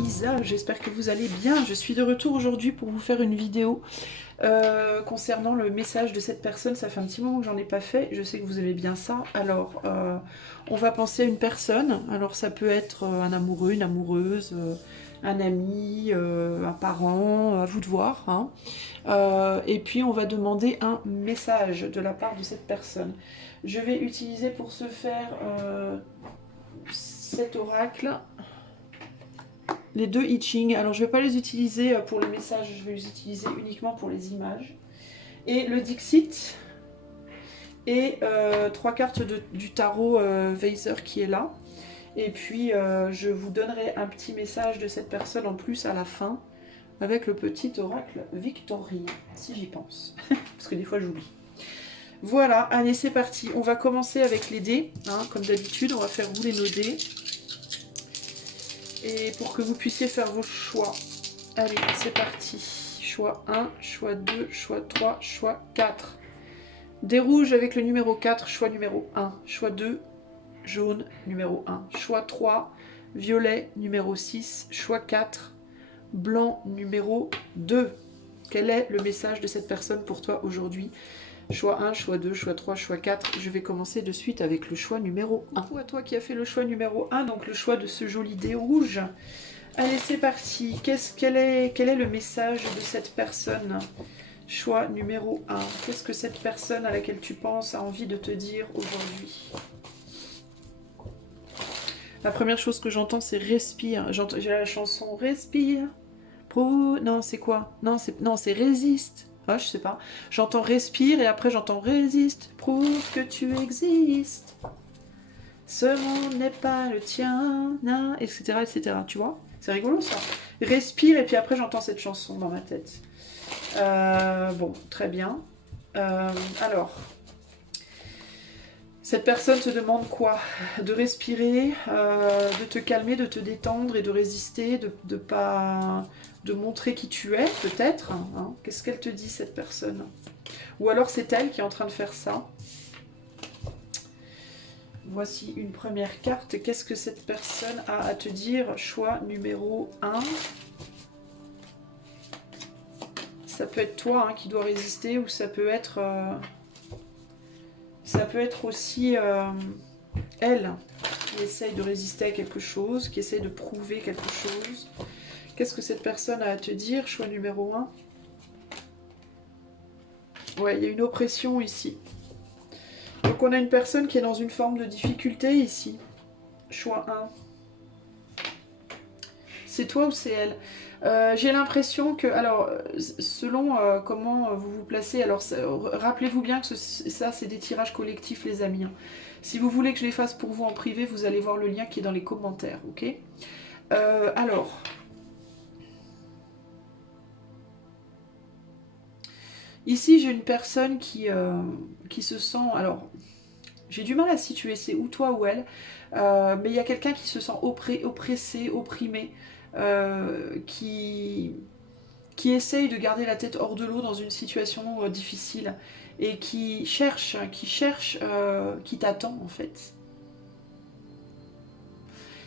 Isa, j'espère que vous allez bien. Je suis de retour aujourd'hui pour vous faire une vidéo concernant le message de cette personne. Ça fait un petit moment que j'en ai pas fait, je sais que vous aimez bien ça. Alors, on va penser à une personne. Alors ça peut être un amoureux, une amoureuse, un ami, un parent, à vous de voir, hein. Et puis on va demander un message de la part de cette personne. Je vais utiliser pour ce faire cet oracle, les deux I Ching. Alors je ne vais pas les utiliser pour les messages, je vais les utiliser uniquement pour les images. Et le Dixit et trois cartes du tarot Weiser qui est là. Et puis je vous donnerai un petit message de cette personne en plus à la fin avec le petit oracle Victory, si j'y pense. Parce que des fois j'oublie. Voilà, allez c'est parti. On va commencer avec les dés, hein, comme d'habitude, on va faire rouler nos dés. Et pour que vous puissiez faire vos choix. Allez, c'est parti. Choix 1, choix 2, choix 3, choix 4. Des rouges avec le numéro 4, choix numéro 1. Choix 2, jaune, numéro 1. Choix 3, violet, numéro 6. Choix 4, blanc, numéro 2. Quel est le message de cette personne pour toi aujourd'hui? Choix 1, choix 2, choix 3, choix 4. Je vais commencer de suite avec le choix numéro 1. Coucou à toi qui as fait le choix numéro 1, donc le choix de ce joli dé rouge. Allez, c'est parti. Quel est le message de cette personne? Choix numéro 1. Qu'est-ce que cette personne à laquelle tu penses a envie de te dire aujourd'hui? La première chose que j'entends, c'est respire. J'ai la chanson Respire. Non, c'est quoi? Non, c'est résiste. Ah, je sais pas. J'entends respire et après j'entends résiste. Prouve que tu existes. Ce monde n'est pas le tien, etc., etc. Tu vois? C'est rigolo ça. Respire et puis après j'entends cette chanson dans ma tête. Bon, très bien. Alors, cette personne te demande quoi? De respirer, de te calmer, de te détendre et de résister, de montrer qui tu es, peut-être, hein. Qu'est-ce qu'elle te dit, cette personne? Ou alors c'est elle qui est en train de faire ça. Voici une première carte. Qu'est-ce que cette personne a à te dire? Choix numéro 1. Ça peut être toi, hein, qui doit résister, ou ça peut être aussi elle qui essaye de résister à quelque chose, qui essaye de prouver quelque chose. Qu'est-ce que cette personne a à te dire? Choix numéro 1. Ouais, il y a une oppression ici. Donc on a une personne qui est dans une forme de difficulté ici. Choix 1. C'est toi ou c'est elle? J'ai l'impression que, alors, selon comment vous vous placez, alors rappelez-vous bien que ça c'est des tirages collectifs les amis, hein. Si vous voulez que je les fasse pour vous en privé, vous allez voir le lien qui est dans les commentaires, ok? Alors, ici j'ai une personne qui se sent, alors, j'ai du mal à situer, c'est ou toi ou elle, mais il y a quelqu'un qui se sent oppressé, opprimé, qui essaye de garder la tête hors de l'eau dans une situation difficile et qui cherche, qui t'attend en fait.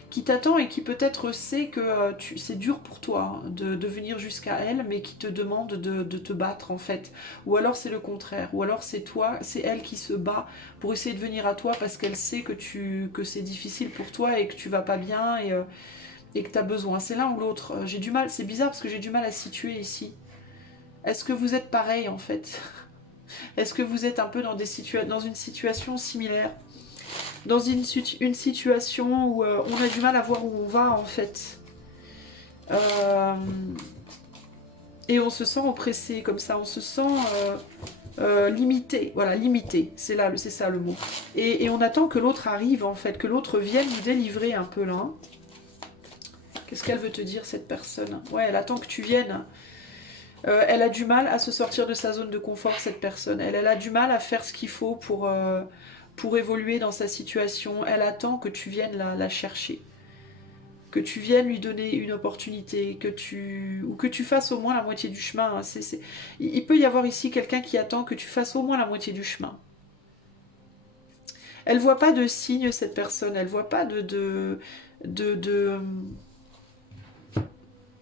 Qui t'attend et qui peut-être sait que c'est dur pour toi, hein, de venir jusqu'à elle, mais qui te demande de te battre en fait. Ou alors c'est le contraire, ou alors c'est toi, c'est elle qui se bat pour essayer de venir à toi parce qu'elle sait que c'est difficile pour toi et que tu vas pas bien et que tu as besoin. C'est l'un ou l'autre. J'ai du mal, c'est bizarre parce que j'ai du mal à situer ici. Est-ce que vous êtes pareil en fait? Est-ce que vous êtes un peu dans une situation similaire? Dans une situation où on a du mal à voir où on va en fait. Et on se sent oppressé comme ça, on se sent limité. Voilà, limité, c'est ça le mot. Et on attend que l'autre arrive en fait, que l'autre vienne nous délivrer un peu là, hein. Qu'est-ce qu'elle veut te dire cette personne? Ouais, elle attend que tu viennes. Elle a du mal à se sortir de sa zone de confort, cette personne. Elle a du mal à faire ce qu'il faut pour évoluer dans sa situation. Elle attend que tu viennes la chercher. Que tu viennes lui donner une opportunité, ou que tu fasses au moins la moitié du chemin. Il peut y avoir ici quelqu'un qui attend que tu fasses au moins la moitié du chemin. Elle voit pas de signe, cette personne. Elle voit pas de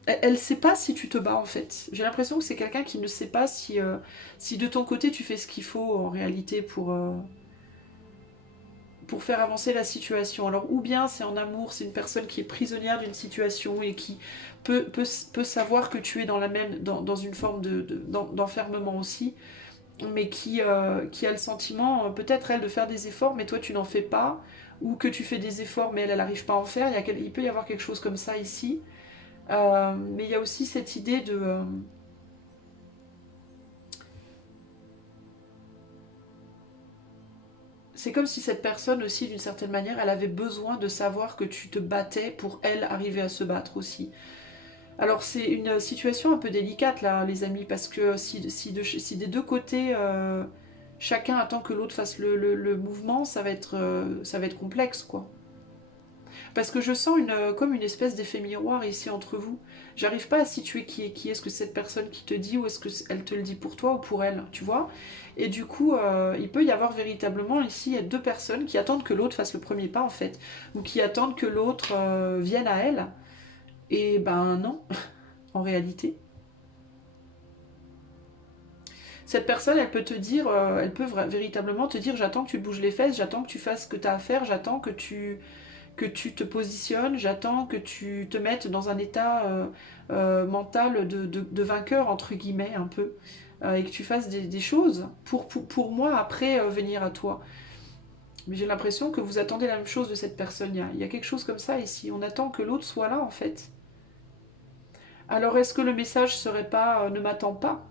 elle sait pas si tu te bats en fait. J'ai l'impression que c'est quelqu'un qui ne sait pas si de ton côté tu fais ce qu'il faut en réalité pour faire avancer la situation. Alors ou bien c'est en amour, c'est une personne qui est prisonnière d'une situation et qui peut savoir que tu es dans, dans une forme d'enfermement aussi, mais qui a le sentiment peut-être elle de faire des efforts mais toi tu n'en fais pas, ou que tu fais des efforts mais elle n'arrive pas à en faire. Il peut y avoir quelque chose comme ça ici. Mais il y a aussi cette idée de... c'est comme si cette personne aussi, d'une certaine manière, elle avait besoin de savoir que tu te battais pour elle arriver à se battre aussi. Alors c'est une situation un peu délicate là, les amis, parce que si des deux côtés, chacun attend que l'autre fasse le mouvement, ça va être complexe, quoi. Parce que je sens comme une espèce d'effet miroir ici entre vous. J'arrive pas à situer qui est-ce que cette personne qui te dit, ou est-ce qu'elle te le dit pour toi ou pour elle, tu vois. Et du coup, il peut y avoir véritablement ici, il y a deux personnes qui attendent que l'autre fasse le premier pas en fait, ou qui attendent que l'autre vienne à elle. Et ben non, en réalité. Cette personne, elle peut te dire, elle peut véritablement te dire, j'attends que tu te bouges les fesses, j'attends que tu fasses ce que tu as à faire, j'attends que tu te positionnes, j'attends que tu te mettes dans un état mental de vainqueur, entre guillemets, un peu, et que tu fasses des choses pour moi après venir à toi. Mais j'ai l'impression que vous attendez la même chose de cette personne. Il y a quelque chose comme ça ici. On attend que l'autre soit là, en fait. Alors, est-ce que le message serait pas ne m'attends pas,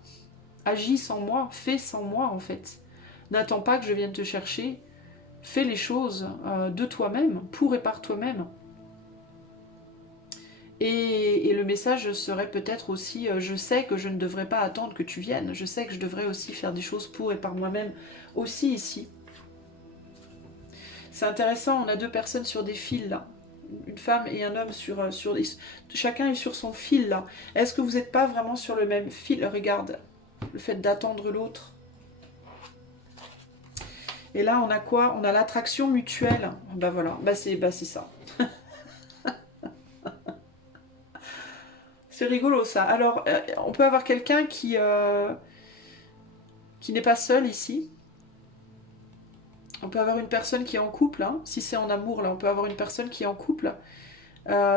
agis sans moi, fais sans moi, en fait. N'attends pas que je vienne te chercher. Fais les choses de toi-même, pour et par toi-même. Et le message serait peut-être aussi, je sais que je ne devrais pas attendre que tu viennes, je sais que je devrais aussi faire des choses pour et par moi-même aussi ici. C'est intéressant, on a deux personnes sur des fils là. Une femme et un homme sur des... Chacun est sur son fil là. Est-ce que vous n'êtes pas vraiment sur le même fil? Regarde, le fait d'attendre l'autre. Et là, on a quoi? On a l'attraction mutuelle. Bah voilà, bah c'est ça. C'est rigolo ça. Alors, on peut avoir quelqu'un qui n'est pas seul ici. On peut avoir une personne qui est en couple, hein. Si c'est en amour, là, on peut avoir une personne qui est en couple.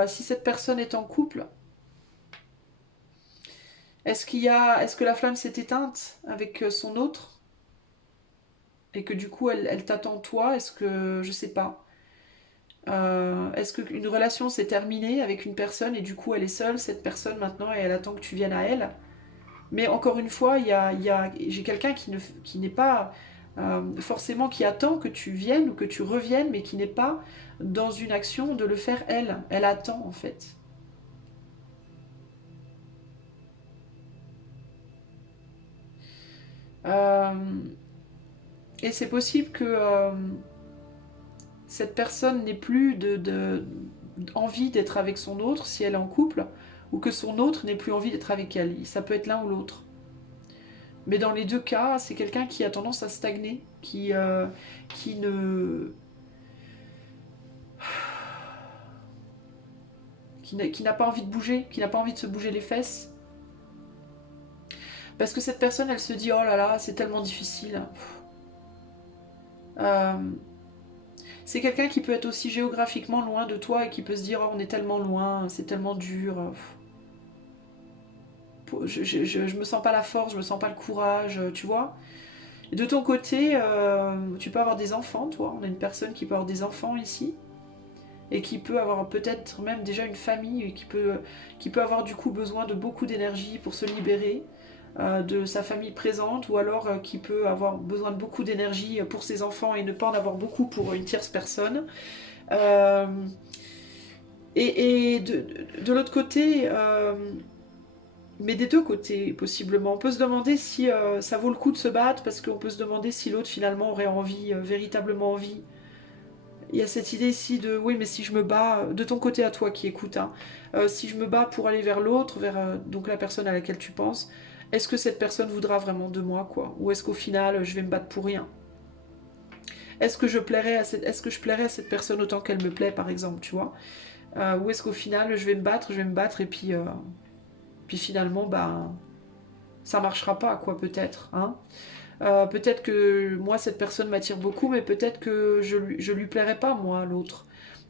Si cette personne est en couple, est-ce que la flamme s'est éteinte avec son autre et que du coup elle t'attend toi? Est-ce que je sais pas. Est-ce qu'une relation s'est terminée avec une personne et du coup elle est seule, cette personne maintenant, et elle attend que tu viennes à elle? Mais encore une fois, j'ai quelqu'un qui n'est pas forcément qui attend que tu viennes ou que tu reviennes, mais qui n'est pas dans une action de le faire elle. Elle attend en fait. Euh, et c'est possible que cette personne n'ait plus envie d'être avec son autre si elle est en couple, ou que son autre n'ait plus envie d'être avec elle. Ça peut être l'un ou l'autre. Mais dans les deux cas, c'est quelqu'un qui a tendance à stagner, qui ne qui n'a pas envie de bouger, qui n'a pas envie de se bouger les fesses. Parce que cette personne, elle se dit, oh là là, c'est tellement difficile. Euh, c'est quelqu'un qui peut être aussi géographiquement loin de toi et qui peut se dire, oh, on est tellement loin, c'est tellement dur. Je me sens pas la force, je me sens pas le courage, tu vois. Et de ton côté, tu peux avoir des enfants, toi. On a une personne qui peut avoir des enfants ici. Et qui peut avoir peut-être même déjà une famille, et qui peut avoir du coup besoin de beaucoup d'énergie pour se libérer de sa famille présente, ou alors qui peut avoir besoin de beaucoup d'énergie pour ses enfants et ne pas en avoir beaucoup pour une tierce personne. Euh, et de l'autre côté, mais des deux côtés possiblement, on peut se demander si ça vaut le coup de se battre, parce qu'on peut se demander si l'autre finalement aurait envie, véritablement envie. Il y a cette idée ici de oui, mais si je me bats, de ton côté à toi qui écoute, hein, si je me bats pour aller vers l'autre, vers donc la personne à laquelle tu penses, est-ce que cette personne voudra vraiment de moi, quoi? Ou est-ce qu'au final, je vais me battre pour rien? Est-ce que je plairais à cette personne autant qu'elle me plaît, par exemple, tu vois? Ou est-ce qu'au final, je vais me battre et puis Puis finalement, bah, ça marchera pas, quoi, peut-être. Hein. Peut-être que moi, cette personne m'attire beaucoup, mais peut-être que je lui plairais pas, moi, l'autre.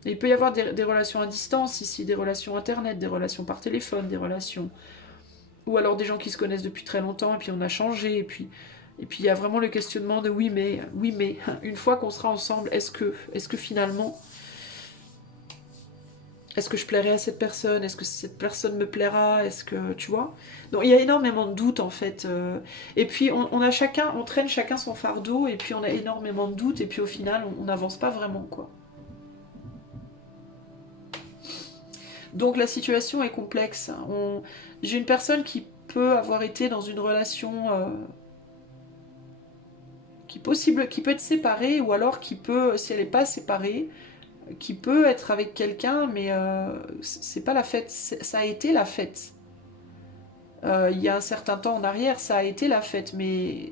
Et il peut y avoir des relations à distance ici, des relations internet, des relations par téléphone, des relations... Ou alors des gens qui se connaissent depuis très longtemps, et puis on a changé, et puis il y a vraiment le questionnement de oui, mais, une fois qu'on sera ensemble, est-ce que finalement, est-ce que je plairai à cette personne? Est-ce que cette personne me plaira? Est-ce que, tu vois? Donc il y a énormément de doutes en fait. Et puis on a chacun, on traîne chacun son fardeau, et puis on a énormément de doutes, et puis au final, on n'avance pas vraiment, quoi. Donc la situation est complexe. J'ai une personne qui peut avoir été dans une relation qui peut être séparée, ou alors qui peut, si elle n'est pas séparée, qui peut être avec quelqu'un, mais c'est pas la fête. Ça a été la fête. Il y a un certain temps en arrière, ça a été la fête, mais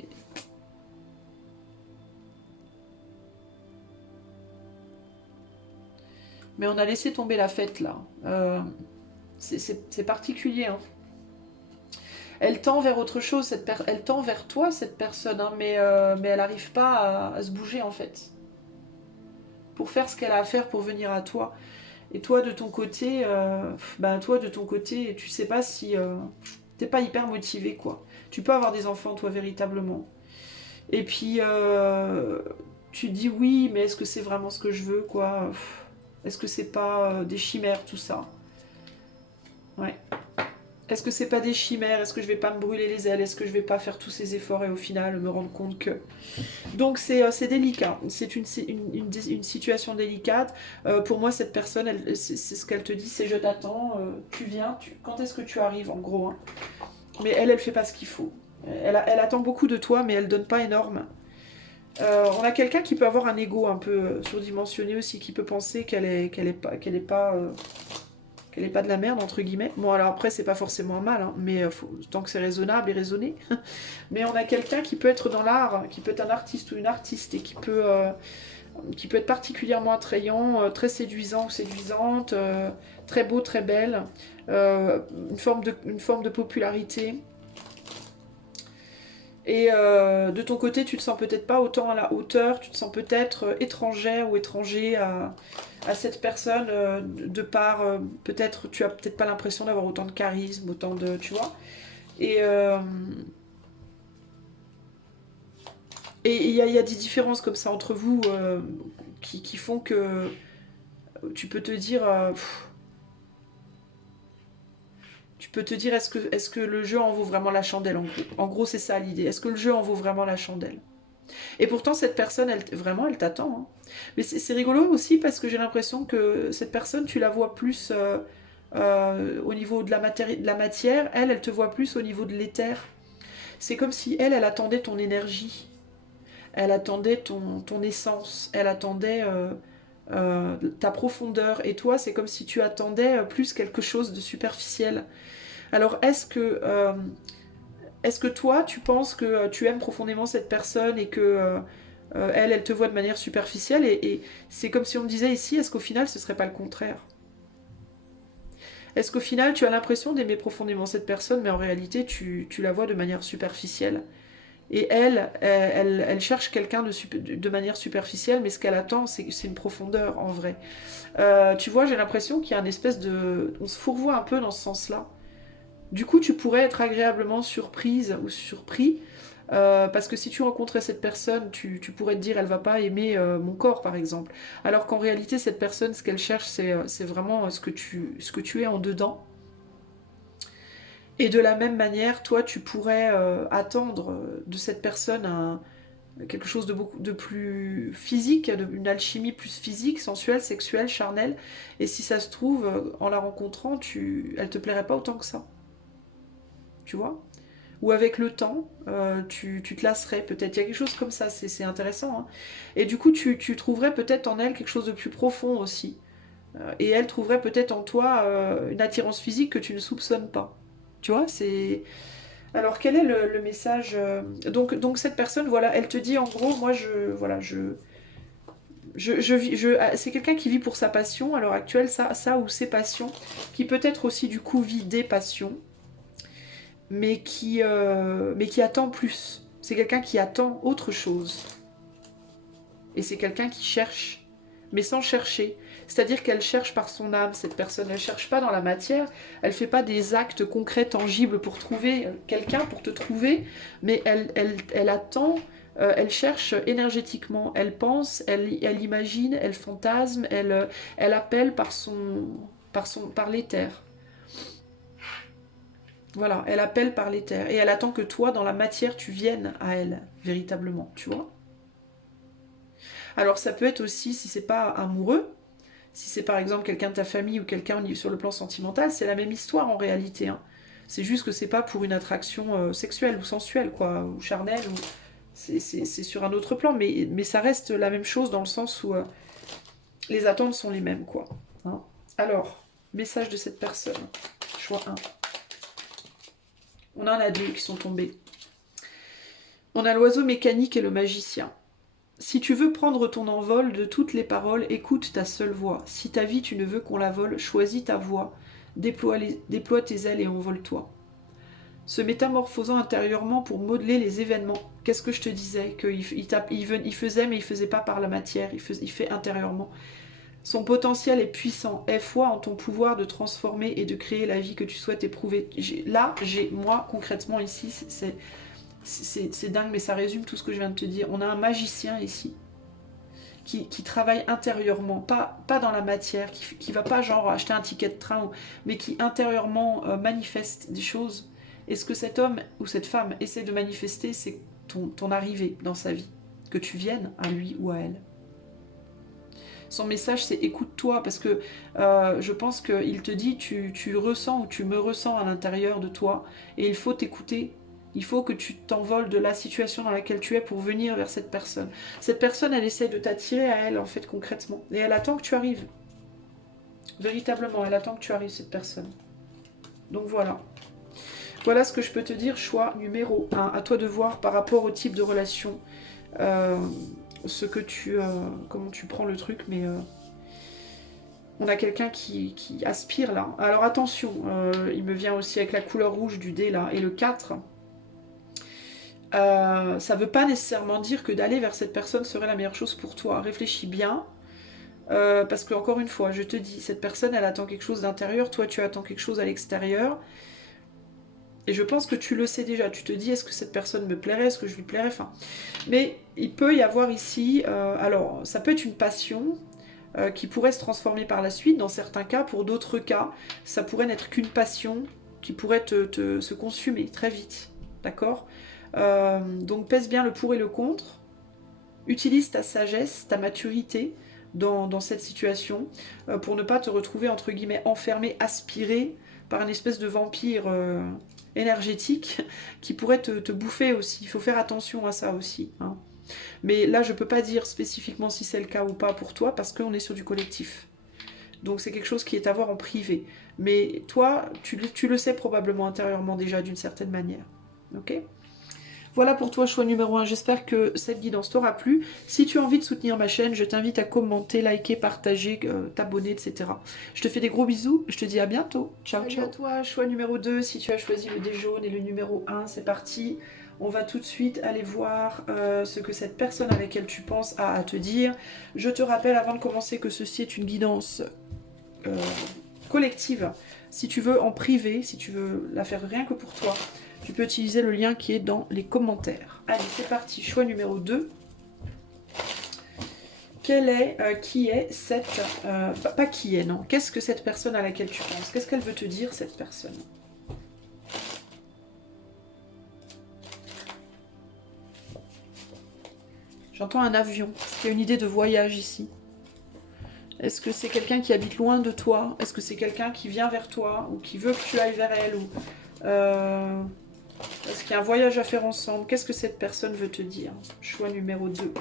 on a laissé tomber la fête là. C'est particulier. Hein. Elle tend vers autre chose, elle tend vers toi, cette personne, hein, mais elle n'arrive pas à se bouger en fait. Pour faire ce qu'elle a à faire pour venir à toi. Et toi de ton côté, tu sais pas si t'es pas hyper motivé, quoi. Tu peux avoir des enfants, toi, véritablement. Et puis tu dis oui, mais est-ce que c'est vraiment ce que je veux, quoi? Est-ce que c'est pas des chimères, tout ça? Ouais. Est-ce que c'est pas des chimères? Est-ce que je vais pas me brûler les ailes? Est-ce que je vais pas faire tous ces efforts et au final me rendre compte que... Donc c'est délicat, c'est une situation délicate. Pour moi, cette personne, c'est ce qu'elle te dit, c'est je t'attends, tu viens, quand est-ce que tu arrives en gros, hein. Mais elle fait pas ce qu'il faut. Elle attend beaucoup de toi, mais elle donne pas énorme. On a quelqu'un qui peut avoir un ego un peu surdimensionné aussi, qui peut penser qu'elle est pas de la merde, entre guillemets. Bon, alors après, c'est pas forcément un mal, hein, mais tant que c'est raisonnable et raisonné. Mais on a quelqu'un qui peut être dans l'art, qui peut être un artiste ou une artiste, et qui peut être particulièrement attrayant, très séduisant ou séduisante, très beau, très belle, une forme de popularité. Et de ton côté, tu te sens peut-être pas autant à la hauteur, tu te sens peut-être étrangère ou étranger à cette personne, de par, peut-être, tu as peut-être pas l'impression d'avoir autant de charisme, autant de, tu vois. Et il y a des différences comme ça entre vous qui font que tu peux te dire, est-ce que le jeu en vaut vraiment la chandelle, en gros. En gros, c'est ça l'idée. Est-ce que le jeu en vaut vraiment la chandelle? Et pourtant, cette personne, vraiment, elle t'attend. Hein. Mais c'est rigolo aussi parce que j'ai l'impression que cette personne, tu la vois plus au niveau de la matière. Elle te voit plus au niveau de l'éther. C'est comme si elle attendait ton énergie. Elle attendait ton essence. Elle attendait ta profondeur. Et toi, c'est comme si tu attendais plus quelque chose de superficiel. Alors, est-ce que toi, tu penses que tu aimes profondément cette personne et que elle te voit de manière superficielle et c'est comme si on me disait ici, est-ce qu'au final, ce serait pas le contraire? Est-ce qu'au final, tu as l'impression d'aimer profondément cette personne, mais en réalité, tu la vois de manière superficielle? Et elle cherche quelqu'un de manière superficielle, mais ce qu'elle attend, c'est une profondeur, en vrai. Tu vois, j'ai l'impression qu'il y a une espèce de... On se fourvoie un peu dans ce sens-là. Du coup, tu pourrais être agréablement surprise ou surpris, parce que si tu rencontrais cette personne, tu pourrais te dire elle va pas aimer mon corps, par exemple. Alors qu'en réalité, cette personne, ce qu'elle cherche, c'est vraiment ce que tu es en dedans. Et de la même manière, toi, tu pourrais attendre de cette personne quelque chose de plus physique, une alchimie plus physique, sensuelle, sexuelle, charnelle. Et si ça se trouve, en la rencontrant, elle te plairait pas autant que ça. Tu vois? Ou avec le temps, tu te lasserais peut-être. Il y a quelque chose comme ça, c'est intéressant. Hein. Et du coup, tu trouverais peut-être en elle quelque chose de plus profond aussi. Et elle trouverait peut-être en toi une attirance physique que tu ne soupçonnes pas. Tu vois, c'est... Alors, quel est le message donc, cette personne, voilà, elle te dit en gros, moi, voilà, c'est quelqu'un qui vit pour sa passion à l'heure actuelle, ça ou ses passions, qui peut-être aussi, du coup, vit des passions. mais qui attend plus. C'est quelqu'un qui attend autre chose. Et c'est quelqu'un qui cherche, mais sans chercher. C'est-à-dire qu'elle cherche par son âme, cette personne. Elle ne cherche pas dans la matière, elle ne fait pas des actes concrets, tangibles pour trouver quelqu'un, pour te trouver, mais elle attend, elle cherche énergétiquement, elle pense, elle imagine, elle fantasme, elle appelle par l'éther. Voilà, elle appelle par l'éther. Et elle attend que toi, dans la matière, tu viennes à elle, véritablement, tu vois. Alors ça peut être aussi, si c'est pas amoureux, si c'est par exemple quelqu'un de ta famille ou quelqu'un sur le plan sentimental, c'est la même histoire en réalité. Hein. C'est juste que c'est pas pour une attraction sexuelle ou sensuelle, quoi, ou charnelle, ou... c'est sur un autre plan, mais ça reste la même chose dans le sens où les attentes sont les mêmes, quoi. Hein. Alors, message de cette personne, choix 1. On en a 2 qui sont tombés. On a l'oiseau mécanique et le magicien. Si tu veux prendre ton envol de toutes les paroles, écoute ta seule voix. Si ta vie tu ne veux qu'on la vole, choisis ta voix. Déploie tes ailes et envole-toi. Se métamorphosant intérieurement pour modeler les événements. Qu'est-ce que je te disais? Qu'il faisait, mais il faisait pas par la matière, il fait intérieurement. Son potentiel est puissant. Aie foi en ton pouvoir de transformer et de créer la vie que tu souhaites éprouver. Moi, concrètement, ici, c'est dingue, mais ça résume tout ce que je viens de te dire. On a un magicien ici qui travaille intérieurement, pas dans la matière, qui va pas genre acheter un ticket de train, mais qui intérieurement manifeste des choses. Et ce que cet homme ou cette femme essaie de manifester, c'est ton arrivée dans sa vie, que tu viennes à lui ou à elle. Son message, c'est écoute-toi, parce que je pense qu'il te dit tu ressens ou tu me ressens à l'intérieur de toi, et il faut t'écouter. Il faut que tu t'envoles de la situation dans laquelle tu es pour venir vers cette personne. Cette personne, elle essaie de t'attirer à elle, en fait, concrètement. Et elle attend que tu arrives. Véritablement, elle attend que tu arrives, cette personne. Donc voilà. Voilà ce que je peux te dire, choix numéro 1. À toi de voir par rapport au type de relation, ce que comment tu prends le truc, mais on a quelqu'un qui aspire là. Alors attention, il me vient aussi avec la couleur rouge du dé là, et le 4. Ça veut pas nécessairement dire que d'aller vers cette personne serait la meilleure chose pour toi. Réfléchis bien, parce que encore une fois, je te dis, cette personne, elle attend quelque chose d'intérieur, toi tu attends quelque chose à l'extérieur. Et je pense que tu le sais déjà. Tu te dis, est-ce que cette personne me plairait, est-ce que je lui plairais, enfin. Mais il peut y avoir ici, alors ça peut être une passion qui pourrait se transformer par la suite dans certains cas. Pour d'autres cas, ça pourrait n'être qu'une passion qui pourrait se consumer très vite. D'accord ? Donc pèse bien le pour et le contre. Utilise ta sagesse, ta maturité dans cette situation pour ne pas te retrouver entre guillemets enfermé, aspiré par une espèce de vampire énergétique qui pourrait te bouffer aussi. Il faut faire attention à ça aussi. Hein. Mais là, je peux pas dire spécifiquement si c'est le cas ou pas pour toi parce qu'on est sur du collectif. Donc c'est quelque chose qui est à voir en privé. Mais toi, tu le sais probablement intérieurement déjà d'une certaine manière. Ok ? Voilà pour toi, choix numéro 1. J'espère que cette guidance t'aura plu. Si tu as envie de soutenir ma chaîne, je t'invite à commenter, liker, partager, t'abonner, etc. Je te fais des gros bisous. Je te dis à bientôt. Ciao, ciao. Salut à toi, choix numéro 2. Si tu as choisi le dé jaune et le numéro 1, c'est parti. On va tout de suite aller voir ce que cette personne à laquelle tu penses a à te dire. Je te rappelle avant de commencer que ceci est une guidance collective. Si tu veux en privé, si tu veux la faire rien que pour toi, tu peux utiliser le lien qui est dans les commentaires. Allez, c'est parti. Choix numéro 2. Qui est cette... pas qui est, non. Qu'est-ce que cette personne à laquelle tu penses? Qu'est-ce qu'elle veut te dire, cette personne? J'entends un avion. Est-ce qu'il y a une idée de voyage ici? Est-ce que c'est quelqu'un qui habite loin de toi? Est-ce que c'est quelqu'un qui vient vers toi? Ou qui veut que tu ailles vers elle? Ou est-ce qu'il y a un voyage à faire ensemble? Qu'est-ce que cette personne veut te dire? Choix numéro 2.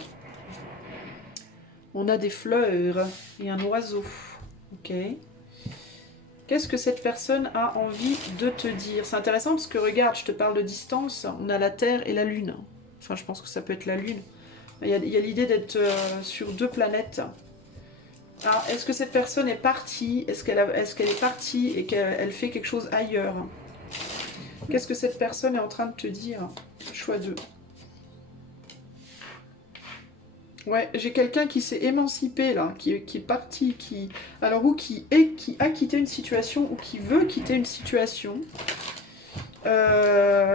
On a des fleurs et un oiseau. Ok. Qu'est-ce que cette personne a envie de te dire? C'est intéressant parce que regarde, je te parle de distance. On a la Terre et la Lune. Enfin, je pense que ça peut être la Lune. Il y a l'idée d'être sur 2 planètes. Alors, est-ce que cette personne est partie? Est-ce qu'elle est partie et qu'elle fait quelque chose ailleurs? Qu'est-ce que cette personne est en train de te dire? Choix 2. Ouais, j'ai quelqu'un qui s'est émancipé là, qui est parti, alors ou qui a quitté une situation ou qui veut quitter une situation,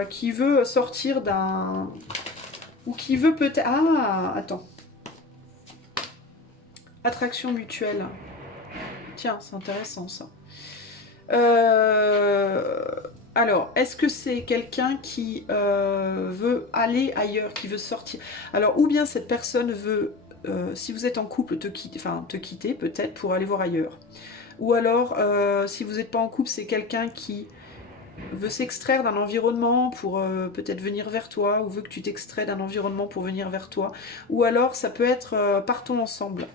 qui veut sortir d'un, ou qui veut peut-être, ah, attends, attraction mutuelle. Tiens, c'est intéressant ça. Alors, est-ce que c'est quelqu'un qui veut aller ailleurs, qui veut sortir? Alors, ou bien cette personne veut, si vous êtes en couple, te quitter peut-être pour aller voir ailleurs. Ou alors, si vous n'êtes pas en couple, c'est quelqu'un qui veut s'extraire d'un environnement pour peut-être venir vers toi, ou veut que tu t'extrais d'un environnement pour venir vers toi. Ou alors, ça peut être partons ensemble.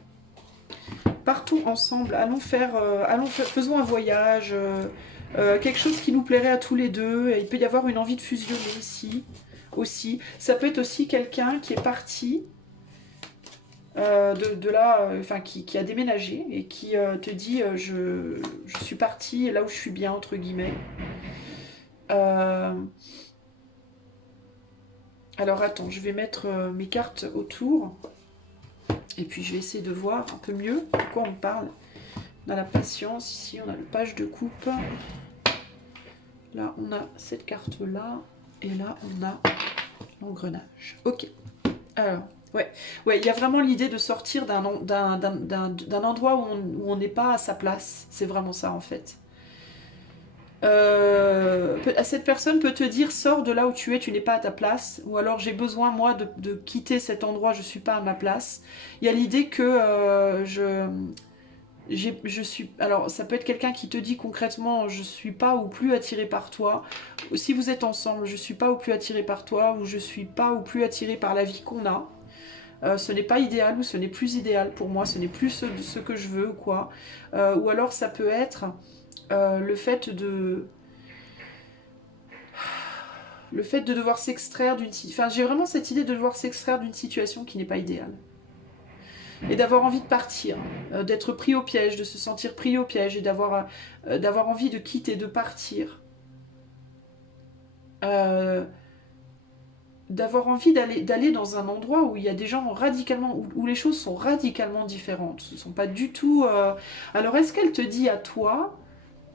Partons ensemble, faisons un voyage, quelque chose qui nous plairait à tous les deux. Il peut y avoir une envie de fusionner ici aussi. Ça peut être aussi quelqu'un qui est parti de là, qui a déménagé et qui te dit je suis parti là où je suis bien, entre guillemets. Alors attends, je vais mettre mes cartes autour. Et puis je vais essayer de voir un peu mieux de quoi on parle. On a la patience, ici on a le page de coupe. Là on a cette carte là. Et là on a l'engrenage. Ok. Alors, ouais, il y a vraiment l'idée de sortir d'un endroit où on n'est pas à sa place. C'est vraiment ça en fait. Cette personne peut te dire sors de là où tu es, tu n'es pas à ta place, ou alors j'ai besoin moi de quitter cet endroit, je suis pas à ma place. Il y a l'idée que je suis. Alors ça peut être quelqu'un qui te dit concrètement je suis pas ou plus attiré par toi. Si vous êtes ensemble, je suis pas ou plus attiré par toi, ou je suis pas ou plus attiré par la vie qu'on a. Ce n'est pas idéal ou ce n'est plus idéal pour moi, ce n'est plus ce que je veux, quoi. Ou alors ça peut être le fait de devoir s'extraire d'une situation. Enfin, j'ai vraiment cette idée de devoir s'extraire d'une situation qui n'est pas idéale. Et d'avoir envie de partir, d'être pris au piège, de se sentir pris au piège et d'avoir envie de quitter, de partir. D'avoir envie d'aller dans un endroit où il y a des gens radicalement, où les choses sont radicalement différentes. Ce ne sont pas du tout... Alors, est-ce qu'elle te dit à toi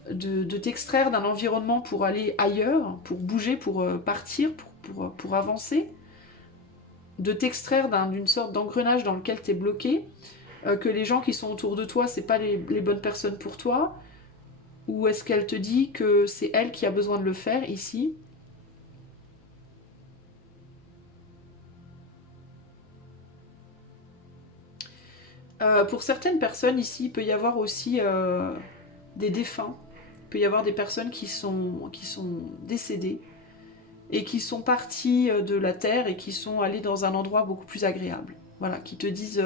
de t'extraire d'un environnement pour aller ailleurs, pour bouger, pour partir, pour avancer, de t'extraire d'une sorte d'engrenage dans lequel tu es bloqué, que les gens qui sont autour de toi, c'est pas les bonnes personnes pour toi, ou est-ce qu'elle te dit que c'est elle qui a besoin de le faire ici? Pour certaines personnes ici, il peut y avoir aussi des défunts, il peut y avoir des personnes qui sont décédées, et qui sont partis de la terre et qui sont allés dans un endroit beaucoup plus agréable. Voilà, qui te disent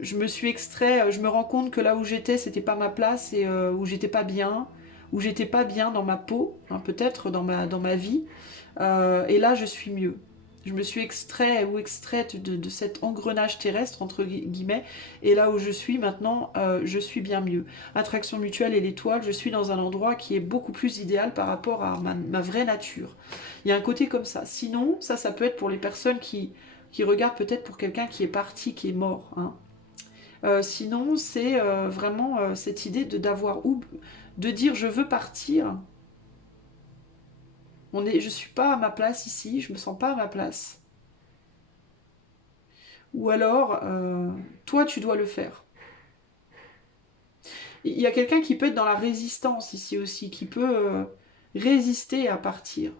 je me suis extrait, je me rends compte que là où j'étais, c'était pas ma place et où j'étais pas bien, dans ma peau, hein, peut-être dans ma vie. Et là, je suis mieux. Je me suis extrait ou extraite de cet engrenage terrestre, entre guillemets, et là où je suis maintenant, je suis bien mieux. Attraction mutuelle et l'étoile, je suis dans un endroit qui est beaucoup plus idéal par rapport à ma vraie nature. Il y a un côté comme ça. Sinon, ça peut être pour les personnes qui regardent peut-être pour quelqu'un qui est parti, qui est mort. Hein. Sinon, c'est vraiment cette idée de dire je veux partir. Je suis pas à ma place ici, je me sens pas à ma place. Ou alors, toi, tu dois le faire. Il y a quelqu'un qui peut être dans la résistance ici aussi, qui peut résister à partir.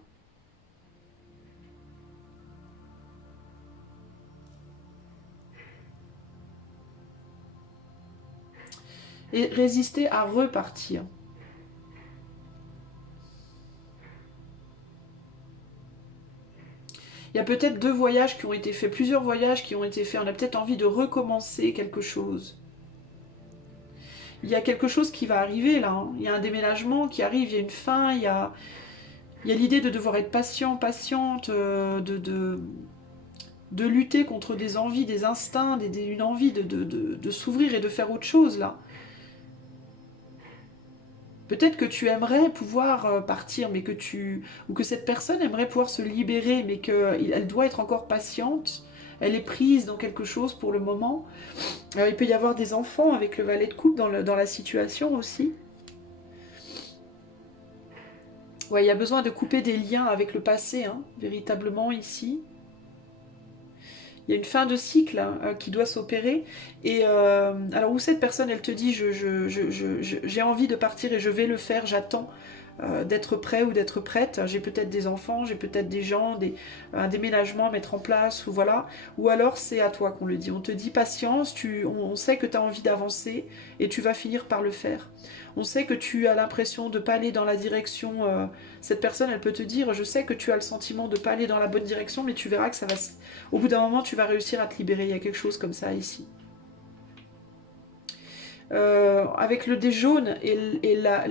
Et résister à repartir. Il y a peut-être deux voyages qui ont été faits, plusieurs voyages qui ont été faits. On a peut-être envie de recommencer quelque chose. Il y a quelque chose qui va arriver là. Hein. Il y a un déménagement qui arrive, il y a une fin, il y a l'idée de devoir être patient, patiente, de lutter contre des envies, des instincts, une envie de s'ouvrir et de faire autre chose là. Peut-être que tu aimerais pouvoir partir, mais que ou que cette personne aimerait pouvoir se libérer, mais qu'elle doit être encore patiente. Elle est prise dans quelque chose pour le moment. Alors, il peut y avoir des enfants avec le valet de coupe dans la situation aussi. Ouais, il y a besoin de couper des liens avec le passé, hein, véritablement ici. Il y a une fin de cycle hein, qui doit s'opérer. Et alors où cette personne, elle te dit, j'ai envie de partir et je vais le faire, j'attends d'être prêt ou d'être prête. J'ai peut-être des enfants, j'ai peut-être des gens, un déménagement à mettre en place, ou voilà. Ou alors c'est à toi qu'on le dit. On te dit patience, on sait que tu as envie d'avancer et tu vas finir par le faire. On sait que tu as l'impression de ne pas aller dans la direction. Cette personne, elle peut te dire, je sais que tu as le sentiment de ne pas aller dans la bonne direction, mais tu verras que ça va. Au bout d'un moment, tu vas réussir à te libérer. Il y a quelque chose comme ça ici. Avec le dé jaune et l'as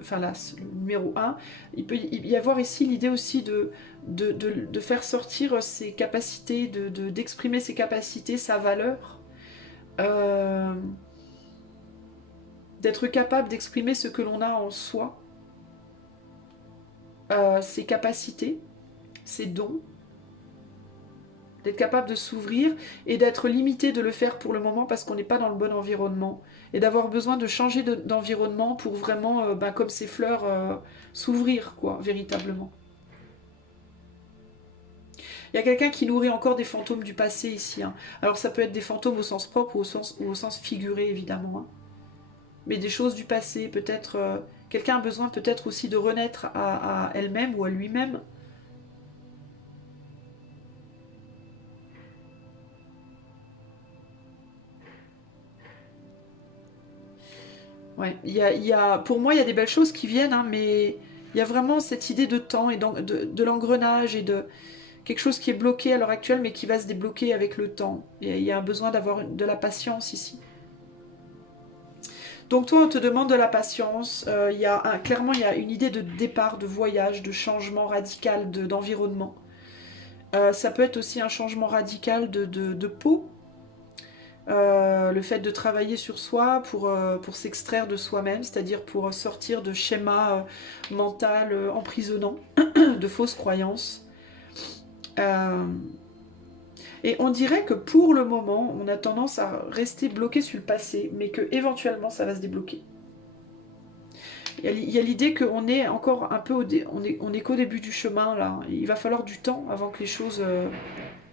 enfin l'as, le numéro 1, il peut y avoir ici l'idée aussi de faire sortir ses capacités, d'exprimer ses capacités, sa valeur, d'être capable d'exprimer ce que l'on a en soi, ses capacités, ses dons, d'être capable de s'ouvrir et d'être limité de le faire pour le moment parce qu'on n'est pas dans le bon environnement et d'avoir besoin de changer d'environnement pour vraiment, comme ces fleurs, s'ouvrir, quoi, véritablement. Il y a quelqu'un qui nourrit encore des fantômes du passé ici. Hein. Alors ça peut être des fantômes au sens propre ou au sens figuré, évidemment. Hein. Mais des choses du passé, peut-être... quelqu'un a besoin peut-être aussi de renaître à elle-même ou à lui-même. Ouais, pour moi, il y a des belles choses qui viennent, hein, mais il y a vraiment cette idée de temps et de l'engrenage et de quelque chose qui est bloqué à l'heure actuelle, mais qui va se débloquer avec le temps. Et il y a un besoin d'avoir de la patience ici. Donc toi, on te demande de la patience. Clairement, il y a une idée de départ, de voyage, de changement radical d'environnement. Ça peut être aussi un changement radical de peau. Le fait de travailler sur soi pour s'extraire de soi-même, c'est-à-dire pour sortir de schémas mentaux emprisonnants, de fausses croyances. Et on dirait que pour le moment, on a tendance à rester bloqué sur le passé, mais que éventuellement ça va se débloquer. Il y a l'idée qu'on est encore un peu on est qu'au début du chemin là. Il va falloir du temps avant que les choses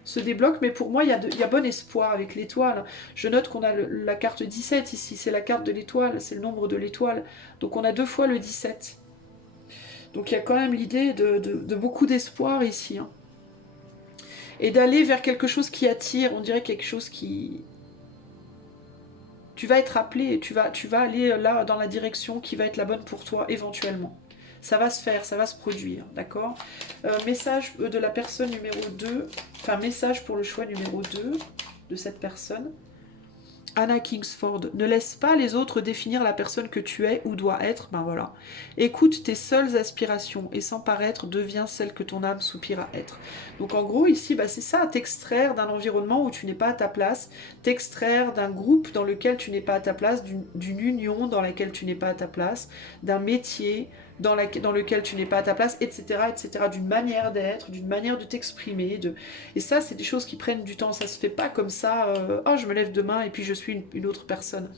se débloquent, mais pour moi il y a bon espoir avec l'étoile. Je note qu'on a la carte 17 ici, c'est la carte de l'étoile, c'est le nombre de l'étoile. Donc on a 2 fois le 17. Donc il y a quand même l'idée de beaucoup d'espoir ici. Hein. Et d'aller vers quelque chose qui attire, on dirait quelque chose qui... Tu vas être appelé et tu vas aller là dans la direction qui va être la bonne pour toi éventuellement. Ça va se faire, ça va se produire, d'accord. Message de la personne numéro 2, enfin message pour le choix numéro 2 de cette personne. Anna Kingsford, ne laisse pas les autres définir la personne que tu es ou dois être, ben voilà. Écoute tes seules aspirations et sans paraître, deviens celle que ton âme soupire à être. Donc en gros ici, ben c'est ça, t'extraire d'un environnement où tu n'es pas à ta place, t'extraire d'un groupe dans lequel tu n'es pas à ta place, d'une union dans laquelle tu n'es pas à ta place, d'un métier dans lequel tu n'es pas à ta place, etc., etc., d'une manière d'être, d'une manière de t'exprimer. Et ça, c'est des choses qui prennent du temps. Ça se fait pas comme ça, oh, je me lève demain et puis je suis une autre personne.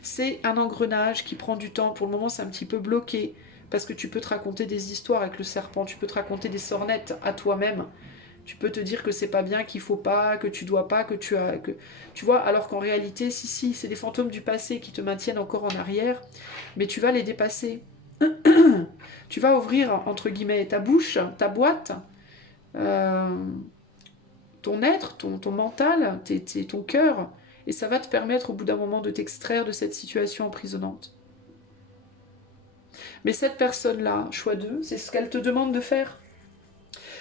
C'est un engrenage qui prend du temps. Pour le moment, c'est un petit peu bloqué. Parce que tu peux te raconter des histoires avec le serpent, tu peux te raconter des sornettes à toi-même. Tu peux te dire que c'est pas bien, qu'il faut pas, que tu dois pas, que tu as... Tu vois, alors qu'en réalité, si, c'est des fantômes du passé qui te maintiennent encore en arrière, mais tu vas les dépasser. Tu vas ouvrir, entre guillemets, ta bouche, ta boîte, ton être, ton mental, ton cœur, et ça va te permettre au bout d'un moment de t'extraire de cette situation emprisonnante. Mais cette personne-là, choix 2, c'est ce qu'elle te demande de faire.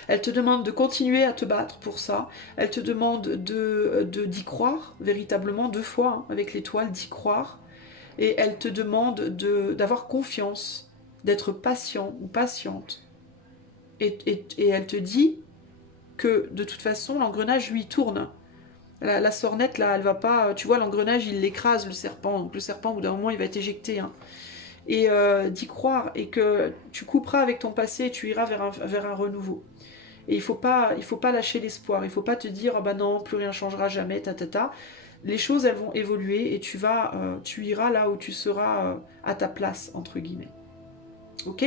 Elle te demande de continuer à te battre pour ça. Elle te demande d'y croire, véritablement, 2 fois, hein, avec l'étoile, d'y croire. Et elle te demande d'avoir confiance, d'être patient ou patiente. Et elle te dit que, de toute façon, l'engrenage lui tourne. La sornette, là, elle va pas... Tu vois, l'engrenage, il l'écrase, le serpent. Donc le serpent, au bout d'un moment, il va être éjecté. Hein. et d'y croire, et que tu couperas avec ton passé et tu iras vers un renouveau. Et il faut pas lâcher l'espoir, il faut pas te dire, ah bah non, plus rien changera jamais, Les choses, elles vont évoluer et tu iras là où tu seras à ta place, entre guillemets. Ok ?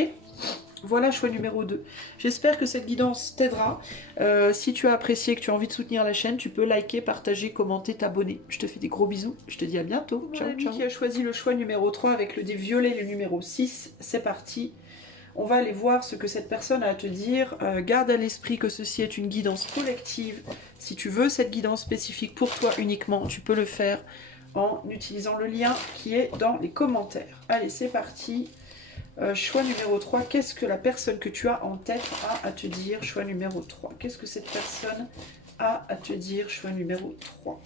Voilà, choix numéro 2. J'espère que cette guidance t'aidera. Si tu as apprécié, que tu as envie de soutenir la chaîne, tu peux liker, partager, commenter, t'abonner. Je te fais des gros bisous. Je te dis à bientôt. Ciao, ciao. Qui a choisi le choix numéro 3 avec le dé violet, le numéro 6. C'est parti. On va aller voir ce que cette personne a à te dire. Garde à l'esprit que ceci est une guidance collective. Si tu veux cette guidance spécifique pour toi uniquement, tu peux le faire en utilisant le lien qui est dans les commentaires. Allez, c'est parti. Choix numéro 3, qu'est-ce que la personne que tu as en tête a à te dire? Choix numéro 3. Qu'est-ce que cette personne a à te dire? Choix numéro 3.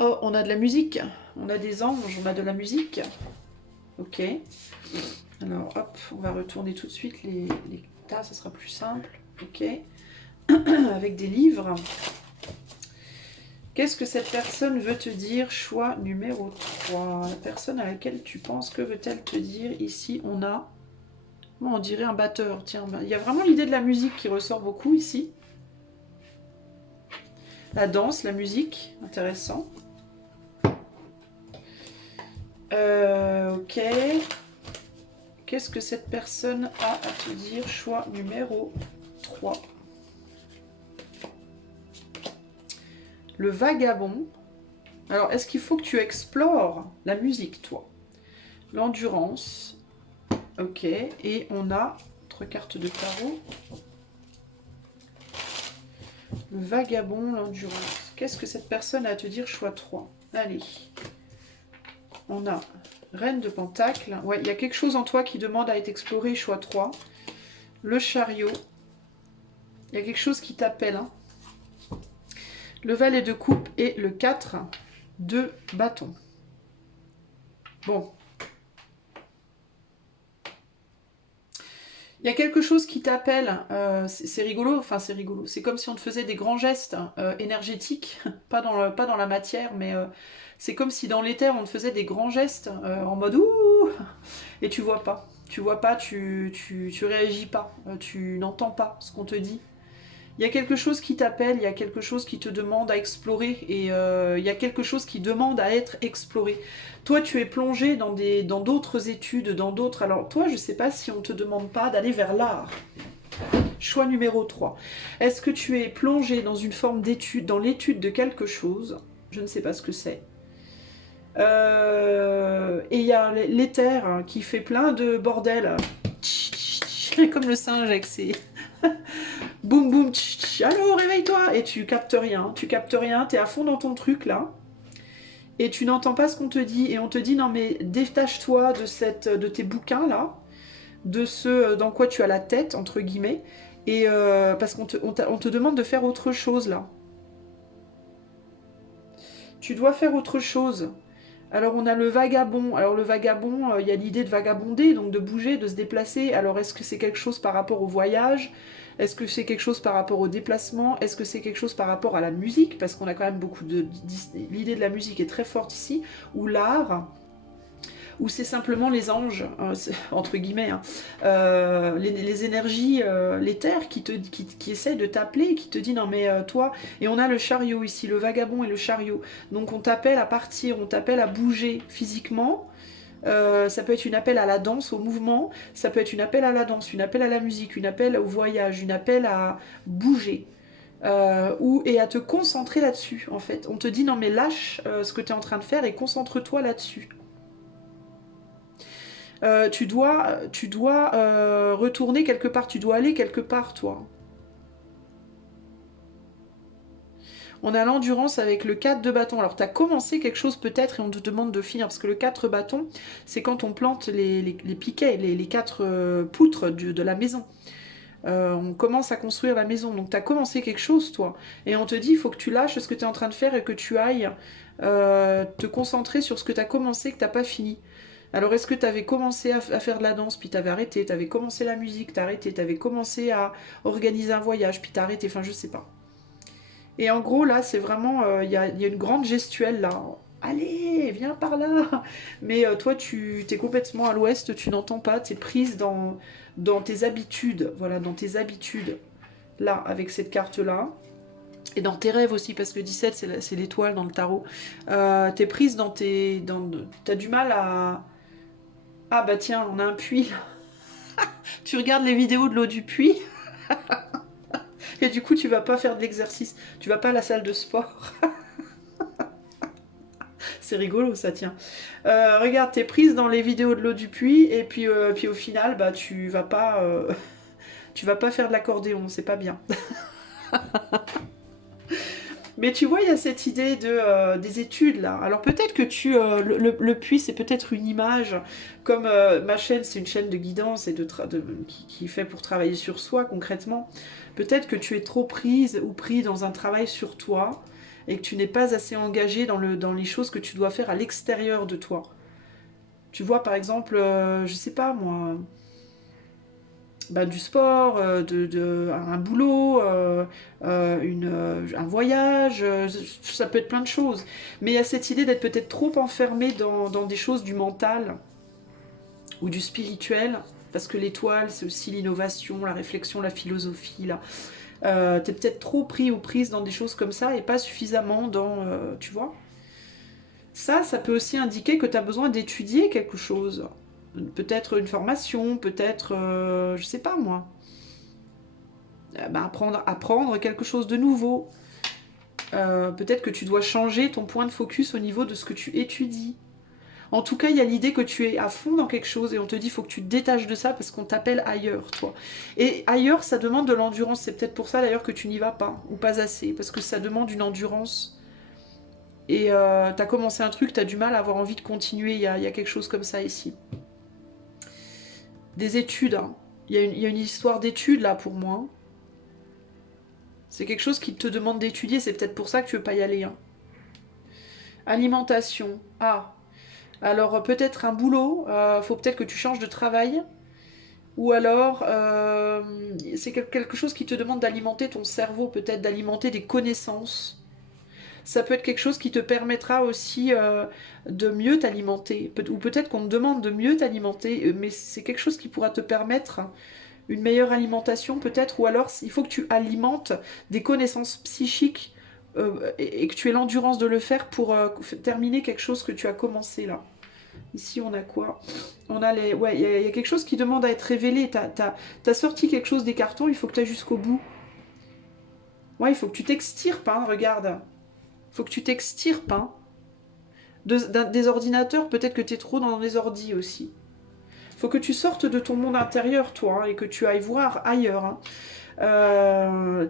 Oh, on a de la musique. On a des anges, on a de la musique. Ok. Alors, hop, on va retourner tout de suite les tas, ça sera plus simple. Ok. Avec des livres. Qu'est-ce que cette personne veut te dire? Choix numéro 3. La personne à laquelle tu penses, que veut-elle te dire? Ici, on dirait un batteur. Tiens, il y a vraiment l'idée de la musique qui ressort beaucoup ici. La danse, la musique, intéressant. Ok. Qu'est-ce que cette personne a à te dire? Choix numéro 3. Le vagabond. Alors, est-ce qu'il faut que tu explores la musique, toi? L'endurance. Ok. Et on a 3 cartes de tarot. Le vagabond, l'endurance. Qu'est-ce que cette personne a à te dire? Choix 3. Allez. On a Reine de Pentacle. Ouais, il y a quelque chose en toi qui demande à être exploré. Choix 3. Le chariot. Il y a quelque chose qui t'appelle, hein. Le valet de coupe et le 4 de bâton. Bon. Il y a quelque chose qui t'appelle, c'est rigolo, enfin c'est rigolo, c'est comme si on te faisait des grands gestes énergétiques, pas dans la matière, mais c'est comme si dans l'éther on te faisait des grands gestes en mode ouh, et tu vois pas, tu réagis pas, tu n'entends pas ce qu'on te dit. Il y a quelque chose qui t'appelle, il y a quelque chose qui te demande à explorer, et il y a quelque chose qui demande à être exploré. Toi, tu es plongé dans d'autres études, dans d'autres... Alors, toi, je ne sais pas si on ne te demande pas d'aller vers l'art. Choix numéro 3. Est-ce que tu es plongé dans une forme d'étude, dans l'étude de quelque chose? Je ne sais pas ce que c'est. Et il y a l'éther qui fait plein de bordel. Comme le singe avec ses... Boum boum, allô, réveille-toi. Et tu captes rien, t'es à fond dans ton truc là. Et tu n'entends pas ce qu'on te dit. Et on te dit, non mais détache-toi de tes bouquins là, de ce dans quoi tu as la tête, entre guillemets. Et parce qu'on te demande de faire autre chose là. Tu dois faire autre chose. Alors on a le vagabond. Alors le vagabond, il y a l'idée de vagabonder, donc de bouger, de se déplacer. Alors est-ce que c'est quelque chose par rapport au voyage? Est-ce que c'est quelque chose par rapport au déplacement? Est-ce que c'est quelque chose par rapport à la musique? Parce qu'on a quand même beaucoup de... L'idée de la musique est très forte ici. Ou l'art. Ou c'est simplement les anges, entre guillemets, hein. Les énergies, l'éther qui essaie de t'appeler, qui te dit non mais toi, et on a le chariot ici, le vagabond et le chariot, donc on t'appelle à partir, on t'appelle à bouger physiquement, ça peut être une appel à la danse, au mouvement, ça peut être une appel à la danse, une appel à la musique, une appel au voyage, une appel à bouger. Et à te concentrer là-dessus en fait. On te dit non mais lâche ce que tu es en train de faire et concentre-toi là-dessus. Tu dois retourner quelque part, tu dois aller quelque part, toi. On a l'endurance avec le 4 de bâton. Alors, tu as commencé quelque chose peut-être et on te demande de finir. Parce que le 4 bâton, c'est quand on plante les piquets, les 4 poutres de la maison. On commence à construire la maison. Donc, tu as commencé quelque chose, toi. Et on te dit, il faut que tu lâches ce que tu es en train de faire et que tu ailles te concentrer sur ce que tu as commencé, que tu n'as pas fini. Alors, est-ce que tu avais commencé à faire de la danse, puis tu avais arrêté, tu avais commencé la musique, tu as arrêté, tu avais commencé à organiser un voyage, puis tu as arrêté, enfin, je sais pas. Et en gros, là, c'est vraiment, il y a une grande gestuelle, là. allez, viens par là. Mais toi, tu es complètement à l'ouest, tu n'entends pas, tu es prise dans tes habitudes. Voilà, dans tes habitudes. Là, avec cette carte-là. Et dans tes rêves aussi, parce que 17, c'est l'étoile dans le tarot. T'es prise dans tes... T'as du mal à... Ah bah tiens, on a un puits. Tu regardes les vidéos de l'eau du puits, et du coup, tu vas pas faire de l'exercice. Tu vas pas à la salle de sport. C'est rigolo, ça tient. Regarde, t'es prise dans les vidéos de l'eau du puits, et puis au final, bah tu vas pas... tu vas pas faire de l'accordéon, c'est pas bien. Mais tu vois, il y a cette idée des études là. Alors peut-être que le puits, c'est peut-être une image, comme ma chaîne, c'est une chaîne de guidance et qui fait pour travailler sur soi concrètement. Peut-être que tu es trop prise ou pris dans un travail sur toi et que tu n'es pas assez engagé dans les choses que tu dois faire à l'extérieur de toi. Tu vois, par exemple, je sais pas moi, bah, du sport, un boulot, un voyage, ça peut être plein de choses. Mais il y a cette idée d'être peut-être trop enfermé dans des choses du mental ou du spirituel, parce que l'étoile, c'est aussi l'innovation, la réflexion, la philosophie. Là. T'es peut-être trop pris ou prise dans des choses comme ça et pas suffisamment dans, tu vois. Ça peut aussi indiquer que tu as besoin d'étudier quelque chose. Peut-être une formation, peut-être, je sais pas moi, apprendre quelque chose de nouveau. Peut-être que tu dois changer ton point de focus au niveau de ce que tu étudies. En tout cas, il y a l'idée que tu es à fond dans quelque chose et on te dit qu'il faut que tu te détaches de ça parce qu'on t'appelle ailleurs, toi. Et ailleurs, ça demande de l'endurance. C'est peut-être pour ça d'ailleurs que tu n'y vas pas, ou pas assez, parce que ça demande une endurance. Et t'as commencé un truc, t'as du mal à avoir envie de continuer. Il y a quelque chose comme ça ici. Des études, hein. Il y a une histoire d'études là pour moi. C'est quelque chose qui te demande d'étudier, c'est peut-être pour ça que tu veux pas y aller. Hein. Alimentation. Ah. Alors peut-être un boulot, faut peut-être que tu changes de travail. Ou alors c'est quelque chose qui te demande d'alimenter ton cerveau, peut-être d'alimenter des connaissances. Ça peut être quelque chose qui te permettra aussi de mieux t'alimenter. Ou peut-être qu'on te demande de mieux t'alimenter, mais c'est quelque chose qui pourra te permettre une meilleure alimentation peut-être, ou alors il faut que tu alimentes des connaissances psychiques et que tu aies l'endurance de le faire pour terminer quelque chose que tu as commencé là. Ici on a quoi? On a les... Ouais, il y a quelque chose qui demande à être révélé. T'as sorti quelque chose des cartons, il faut que tu ailles jusqu'au bout. Ouais, il faut que tu t'extirpes, hein, regarde. Il faut que tu t'extirpes, hein. Des ordinateurs, peut-être que tu es trop dans les ordis aussi. Il faut que tu sortes de ton monde intérieur, toi, hein, et que tu ailles voir ailleurs. Hein.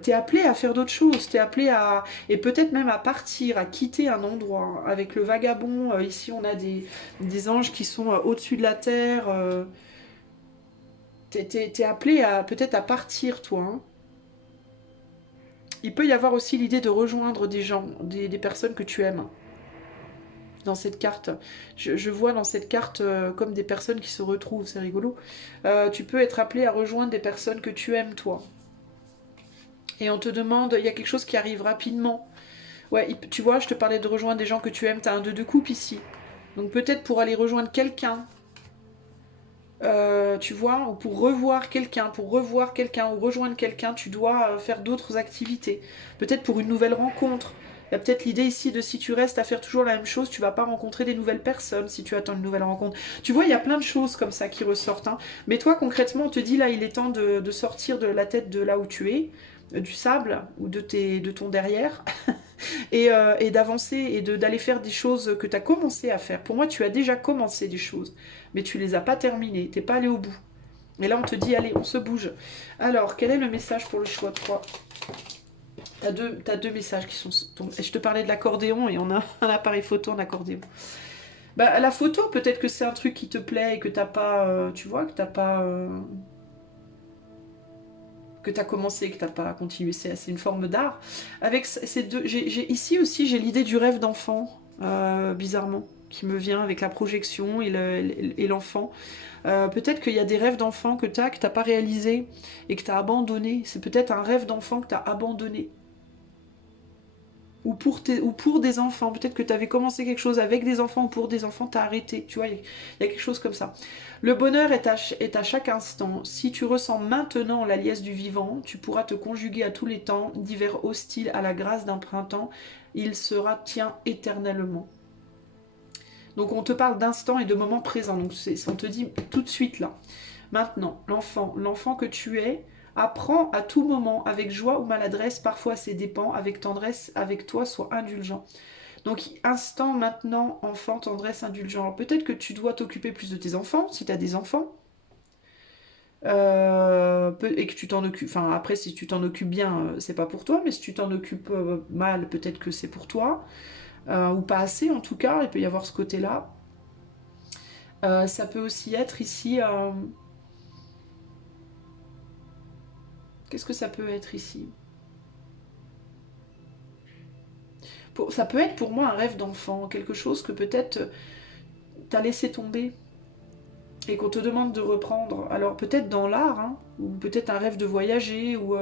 T'es appelé à faire d'autres choses, t'es appelé à... Et peut-être même à partir, à quitter un endroit. Avec le vagabond, ici on a des anges qui sont au-dessus de la terre. T'es appelé à peut-être à partir, toi. Hein. Il peut y avoir aussi l'idée de rejoindre des gens, des personnes que tu aimes. Dans cette carte, je vois dans cette carte comme des personnes qui se retrouvent, c'est rigolo. Tu peux être appelé à rejoindre des personnes que tu aimes, toi. Et on te demande, il y a quelque chose qui arrive rapidement. Ouais, tu vois, je te parlais de rejoindre des gens que tu aimes, t'as un 2 de coupe ici. Donc peut-être pour aller rejoindre quelqu'un, tu vois, ou pour revoir quelqu'un, ou rejoindre quelqu'un, tu dois faire d'autres activités. Peut-être pour une nouvelle rencontre. Il y a peut-être l'idée ici de si tu restes à faire toujours la même chose, tu vas pas rencontrer des nouvelles personnes si tu attends une nouvelle rencontre. Tu vois, il y a plein de choses comme ça qui ressortent. Hein. Mais toi, concrètement, on te dit là, il est temps de sortir de la tête de là où tu es, du sable ou de ton derrière, et d'avancer et d'aller faire des choses que tu as commencé à faire. Pour moi, tu as déjà commencé des choses, mais tu les as pas terminées, t'es pas allé au bout. Et là, on te dit, allez, on se bouge. Alors, quel est le message pour le choix 3? T'as deux messages qui sont... Je te parlais de l'accordéon et on a un appareil photo en accordéon. Bah, la photo, peut-être que c'est un truc qui te plaît et que t'as pas... tu vois, que t'as pas... que t'as commencé, que t'as pas continué. C'est une forme d'art. Avec ces deux... ici aussi, j'ai l'idée du rêve d'enfant, bizarrement, qui me vient avec la projection et l'enfant. Peut-être qu'il y a des rêves d'enfant que t'as pas réalisé et que t'as abandonné. C'est peut-être un rêve d'enfant que t'as abandonné. ou pour des enfants. Peut-être que tu avais commencé quelque chose avec des enfants ou pour des enfants, tu as arrêté. Tu vois, il y a quelque chose comme ça. Le bonheur est à chaque instant. Si tu ressens maintenant la liesse du vivant, tu pourras te conjuguer à tous les temps, d'hiver hostile à la grâce d'un printemps. Il sera tien éternellement. Donc on te parle d'instant et de moment présent. Donc on te dit tout de suite là. Maintenant, l'enfant que tu es, apprends à tout moment, avec joie ou maladresse, parfois ses dépens, avec tendresse, avec toi, sois indulgent. Donc instant, maintenant, enfant, tendresse, indulgent. Peut-être que tu dois t'occuper plus de tes enfants, si tu as des enfants. Et que tu t'en occupes, enfin après si tu t'en occupes bien, c'est pas pour toi, mais si tu t'en occupes mal, peut-être que c'est pour toi, ou pas assez en tout cas, il peut y avoir ce côté-là. Ça peut aussi être ici... Qu'est-ce que ça peut être ici? Ça peut être pour moi un rêve d'enfant, quelque chose que peut-être t'as laissé tomber et qu'on te demande de reprendre. Alors peut-être dans l'art, hein, ou peut-être un rêve de voyager, ou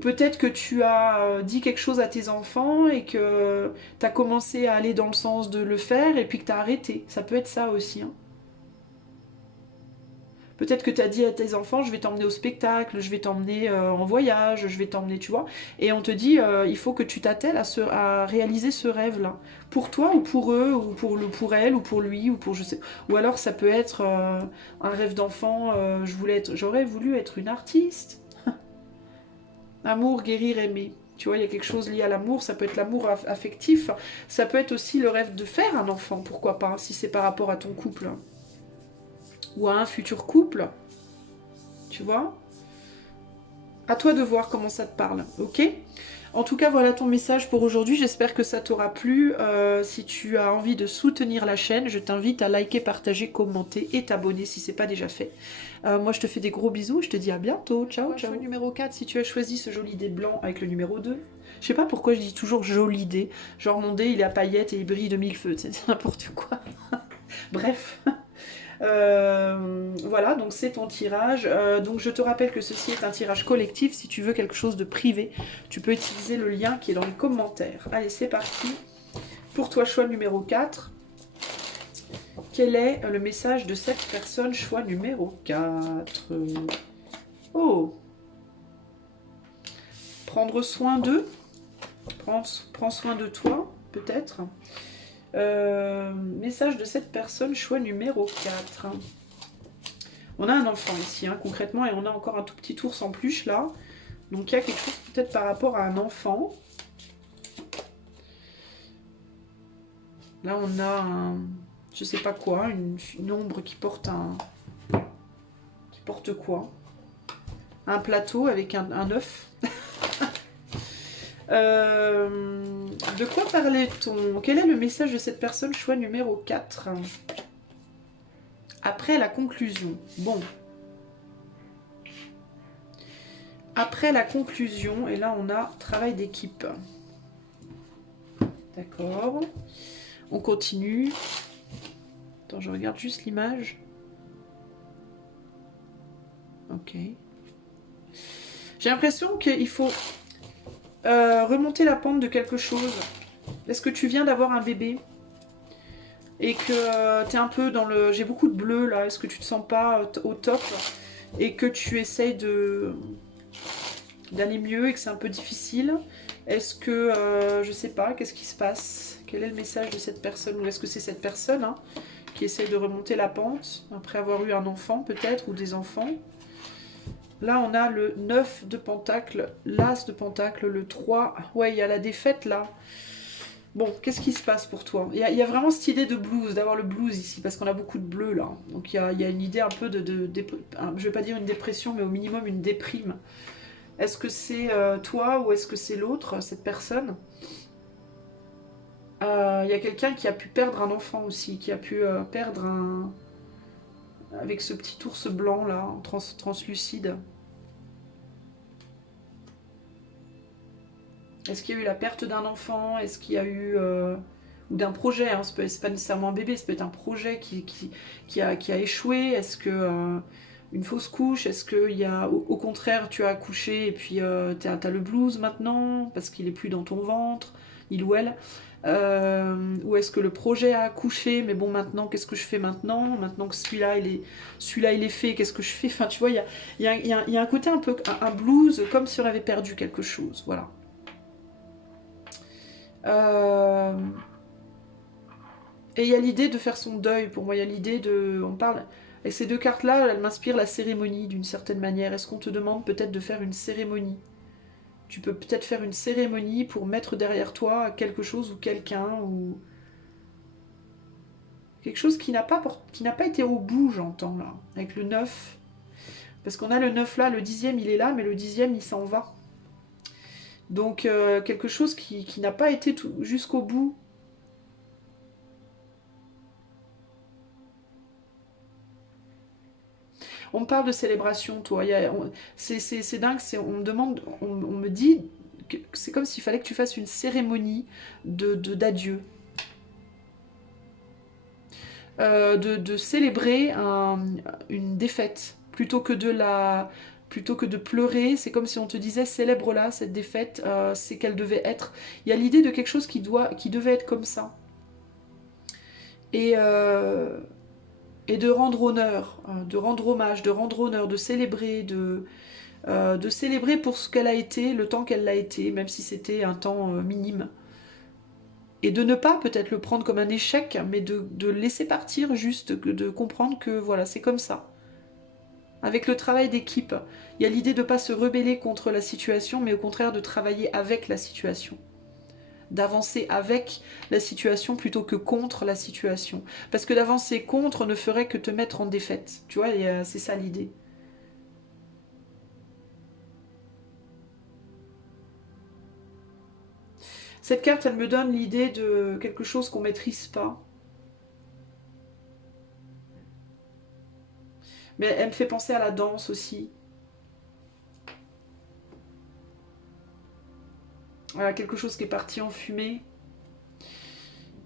peut-être que tu as dit quelque chose à tes enfants et que t'as commencé à aller dans le sens de le faire et puis que t'as arrêté. Ça peut être ça aussi. Hein. Peut-être que tu as dit à tes enfants, je vais t'emmener au spectacle, je vais t'emmener en voyage, je vais t'emmener, tu vois. Et on te dit, il faut que tu t'attelles à réaliser ce rêve-là. Pour toi ou pour eux, ou pour elle, ou pour lui, ou pour je sais. Ou alors ça peut être un rêve d'enfant, j'aurais voulu être une artiste. Amour, guérir, aimer. Tu vois, il y a quelque chose lié à l'amour, ça peut être l'amour affectif, ça peut être aussi le rêve de faire un enfant, pourquoi pas, si c'est par rapport à ton couple. Ou à un futur couple. Tu vois? À toi de voir comment ça te parle, ok? En tout cas, voilà ton message pour aujourd'hui. J'espère que ça t'aura plu. Si tu as envie de soutenir la chaîne, je t'invite à liker, partager, commenter et t'abonner si c'est pas déjà fait. Moi, je te fais des gros bisous. Je te dis à bientôt. Ciao, ciao. Choix numéro 4, si tu as choisi ce joli dé blanc avec le numéro 2. Je sais pas pourquoi je dis toujours joli dé. Genre mon dé, il est à paillettes et il brille de mille feux. C'est n'importe quoi. Bref. Voilà, donc c'est ton tirage. Donc je te rappelle que ceci est un tirage collectif. Si tu veux quelque chose de privé, tu peux utiliser le lien qui est dans les commentaires. Allez, c'est parti. Pour toi, choix numéro 4. Quel est le message de cette personne? Choix numéro 4. Oh. Prendre soin d'eux. Prends soin de toi, peut-être. Message de cette personne, choix numéro 4. On a un enfant ici, hein, concrètement, et on a encore un tout petit ours en peluche, là. Donc il y a quelque chose peut-être par rapport à un enfant. Là, on a un... Je sais pas quoi, une ombre qui porte un... Qui porte quoi? Un plateau avec un œuf. De quoi parlait-on? Quel est le message de cette personne? Choix numéro 4. Après la conclusion. Bon. Après la conclusion, et là on a travail d'équipe. D'accord. On continue. Attends, je regarde juste l'image. Ok. J'ai l'impression qu'il faut remonter la pente de quelque chose. Est-ce que tu viens d'avoir un bébé? Et que tu es un peu dans le... J'ai beaucoup de bleu là. Est-ce que tu te sens pas au top? Et que tu essayes d'aller mieux et que c'est un peu difficile? Est-ce que... je sais pas, qu'est-ce qui se passe? Quel est le message de cette personne? Ou est-ce que c'est cette personne hein, qui essaye de remonter la pente après avoir eu un enfant peut-être, ou des enfants? Là, on a le 9 de pentacle, l'as de pentacle, le 3. Ouais, il y a la défaite là. Bon, qu'est-ce qui se passe pour toi? Il y a vraiment cette idée de blues, d'avoir le blues ici, parce qu'on a beaucoup de bleu là. Donc il y a une idée un peu je vais pas dire une dépression, mais au minimum une déprime. Est-ce que c'est toi ou est-ce que c'est l'autre, cette personne? Il y a quelqu'un qui a pu perdre un enfant aussi, qui a pu perdre un... Avec ce petit ours blanc là, translucide. Est-ce qu'il y a eu la perte d'un enfant? Est-ce qu'il y a eu... ou d'un projet, hein, c'est pas nécessairement un bébé, ça peut être un projet qui a échoué. Est-ce que une fausse couche? Est-ce qu'il y a, au contraire, tu as accouché et puis t'as le blues maintenant parce qu'il est plus dans ton ventre, il ou elle? Ou est-ce que le projet a accouché, mais bon, maintenant, qu'est-ce que je fais maintenant? Maintenant que celui-là, il est fait, qu'est-ce que je fais? Enfin, tu vois, il y a un côté un peu, un blues, comme si on avait perdu quelque chose, voilà. Et il y a l'idée de faire son deuil, pour moi, il y a l'idée de... On parle... Et ces deux cartes-là, elles m'inspirent la cérémonie, d'une certaine manière. Est-ce qu'on te demande peut-être de faire une cérémonie? Tu peux peut-être faire une cérémonie pour mettre derrière toi quelque chose ou quelqu'un, ou... Quelque chose qui n'a pas été au bout, j'entends, là, avec le 9. Parce qu'on a le 9 là, le 10e, il est là, mais le 10e, il s'en va. Donc, quelque chose qui n'a pas été jusqu'au bout. On me parle de célébration, toi. C'est dingue, on me demande, on me dit que c'est comme s'il fallait que tu fasses une cérémonie d'adieu. De célébrer une défaite plutôt que de pleurer. C'est comme si on te disait célèbre-la, cette défaite, c'est qu'elle devait être. Il y a l'idée de quelque chose qui devait être comme ça. Et de rendre honneur, de rendre hommage, de rendre honneur, de célébrer, de célébrer pour ce qu'elle a été, le temps qu'elle l'a été, même si c'était un temps minime. Et de ne pas peut-être le prendre comme un échec, mais de laisser partir, juste de comprendre que voilà, c'est comme ça. Avec le travail d'équipe, il y a l'idée de ne pas se rebeller contre la situation, mais au contraire de travailler avec la situation. D'avancer avec la situation plutôt que contre la situation. Parce que d'avancer contre ne ferait que te mettre en défaite. Tu vois, c'est ça l'idée. Cette carte, elle me donne l'idée de quelque chose qu'on ne maîtrise pas. Mais elle me fait penser à la danse aussi. Voilà, quelque chose qui est parti en fumée.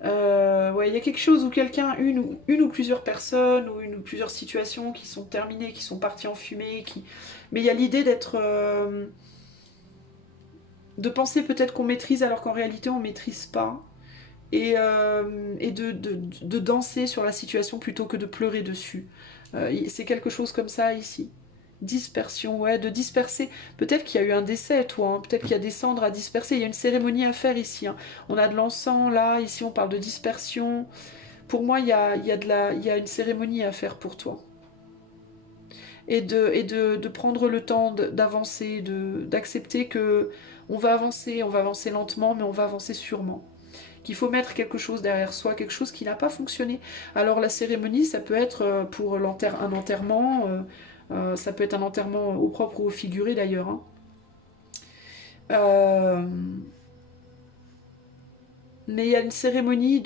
Ouais, il y a quelque chose où quelqu'un, une ou plusieurs personnes, ou une ou plusieurs situations qui sont terminées, qui sont parties en fumée, mais il y a l'idée d'être... de penser peut-être qu'on maîtrise alors qu'en réalité on maîtrise pas. Et de danser sur la situation plutôt que de pleurer dessus. C'est quelque chose comme ça ici. Dispersion, ouais, de disperser. Peut-être qu'il y a eu un décès, toi, hein. Peut-être qu'il y a des cendres à disperser. Il y a une cérémonie à faire ici, hein. On a de l'encens là, ici on parle de dispersion. Pour moi, il y a une cérémonie à faire pour toi. Et de prendre le temps d'avancer, d'accepter que on va avancer lentement, mais on va avancer sûrement. Qu'il faut mettre quelque chose derrière soi, quelque chose qui n'a pas fonctionné. Alors la cérémonie, ça peut être pour un enterrement, ça peut être un enterrement au propre ou au figuré d'ailleurs. Hein. Euh, mais il y a une cérémonie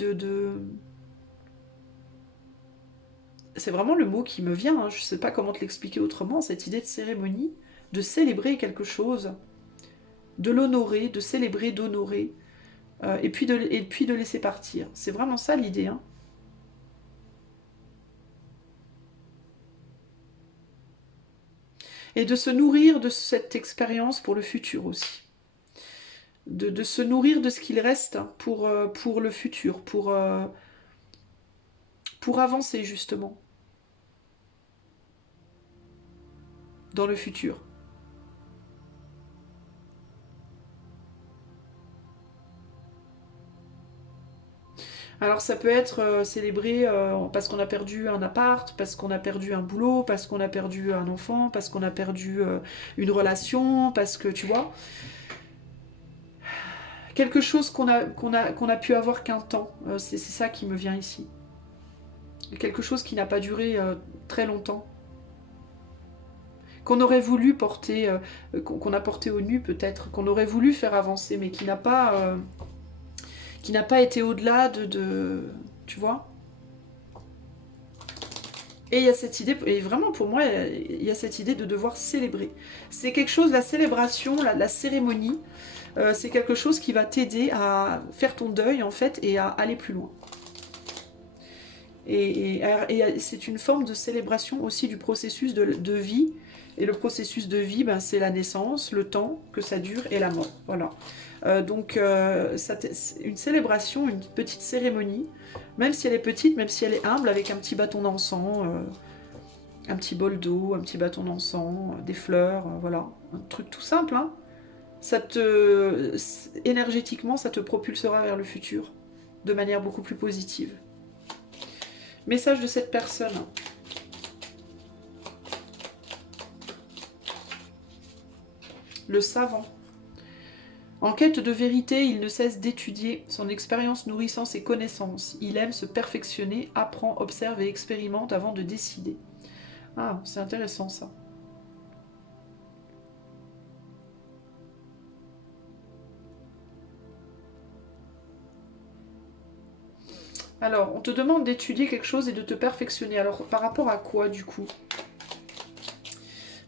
c'est vraiment le mot qui me vient, hein. Je ne sais pas comment te l'expliquer autrement, cette idée de cérémonie, de célébrer quelque chose, de l'honorer, de célébrer, d'honorer, et puis de laisser partir. C'est vraiment ça l'idée, hein. Et de se nourrir de cette expérience pour le futur aussi. De se nourrir de ce qu'il reste pour le futur, pour avancer justement dans le futur. Alors ça peut être célébré parce qu'on a perdu un appart, parce qu'on a perdu un boulot, parce qu'on a perdu un enfant, parce qu'on a perdu une relation, parce que tu vois, quelque chose qu'on a pu avoir qu'un temps. C'est ça qui me vient ici. Quelque chose qui n'a pas duré très longtemps. Qu'on aurait voulu porter, qu'on a porté au nu peut-être, qu'on aurait voulu faire avancer, mais qui n'a pas été au-delà tu vois. Et il y a cette idée, et vraiment pour moi, il y a cette idée de devoir célébrer. C'est quelque chose, la célébration, la cérémonie, c'est quelque chose qui va t'aider à faire ton deuil en fait et à aller plus loin. Et c'est une forme de célébration aussi du processus de vie. Et le processus de vie, ben, c'est la naissance, le temps que ça dure et la mort. Voilà. Donc, une célébration, une petite cérémonie, même si elle est petite, même si elle est humble, avec un petit bâton d'encens, un petit bol d'eau, un petit bâton d'encens, des fleurs, voilà. Un truc tout simple, hein. Énergétiquement, ça te propulsera vers le futur de manière beaucoup plus positive. Message de cette personne. Le savant. En quête de vérité, il ne cesse d'étudier. Son expérience nourrissant ses connaissances. Il aime se perfectionner, apprend, observe et expérimente avant de décider. Ah, c'est intéressant ça. Alors, on te demande d'étudier quelque chose et de te perfectionner. Alors, par rapport à quoi, du coup?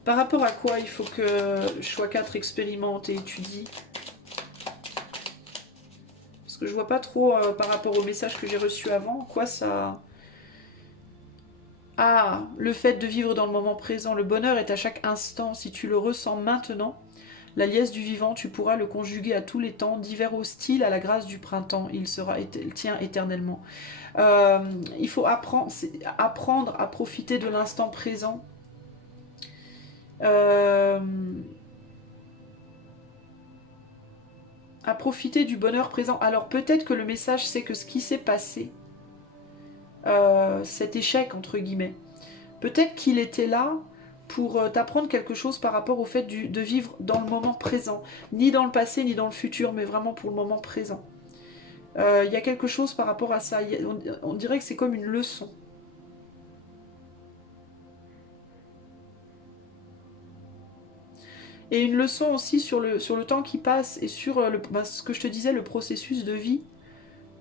Par rapport à quoi il faut que choix 4 expérimente et étudie? Parce que je vois pas trop par rapport au message que j'ai reçu avant. Quoi ça... Ah, le fait de vivre dans le moment présent. Le bonheur est à chaque instant. Si tu le ressens maintenant, la liesse du vivant, tu pourras le conjuguer à tous les temps, d'hiver hostile à la grâce du printemps. Il tient éternellement. Il faut apprendre à profiter de l'instant présent. À profiter du bonheur présent. Alors peut-être que le message c'est que ce qui s'est passé, cet échec entre guillemets, peut-être qu'il était là pour t'apprendre quelque chose par rapport au fait de vivre dans le moment présent, ni dans le passé ni dans le futur, mais vraiment pour le moment présent. Il y a quelque chose par rapport à ça, on dirait que c'est comme une leçon. Et une leçon aussi sur le temps qui passe et sur ce que je te disais, le processus de vie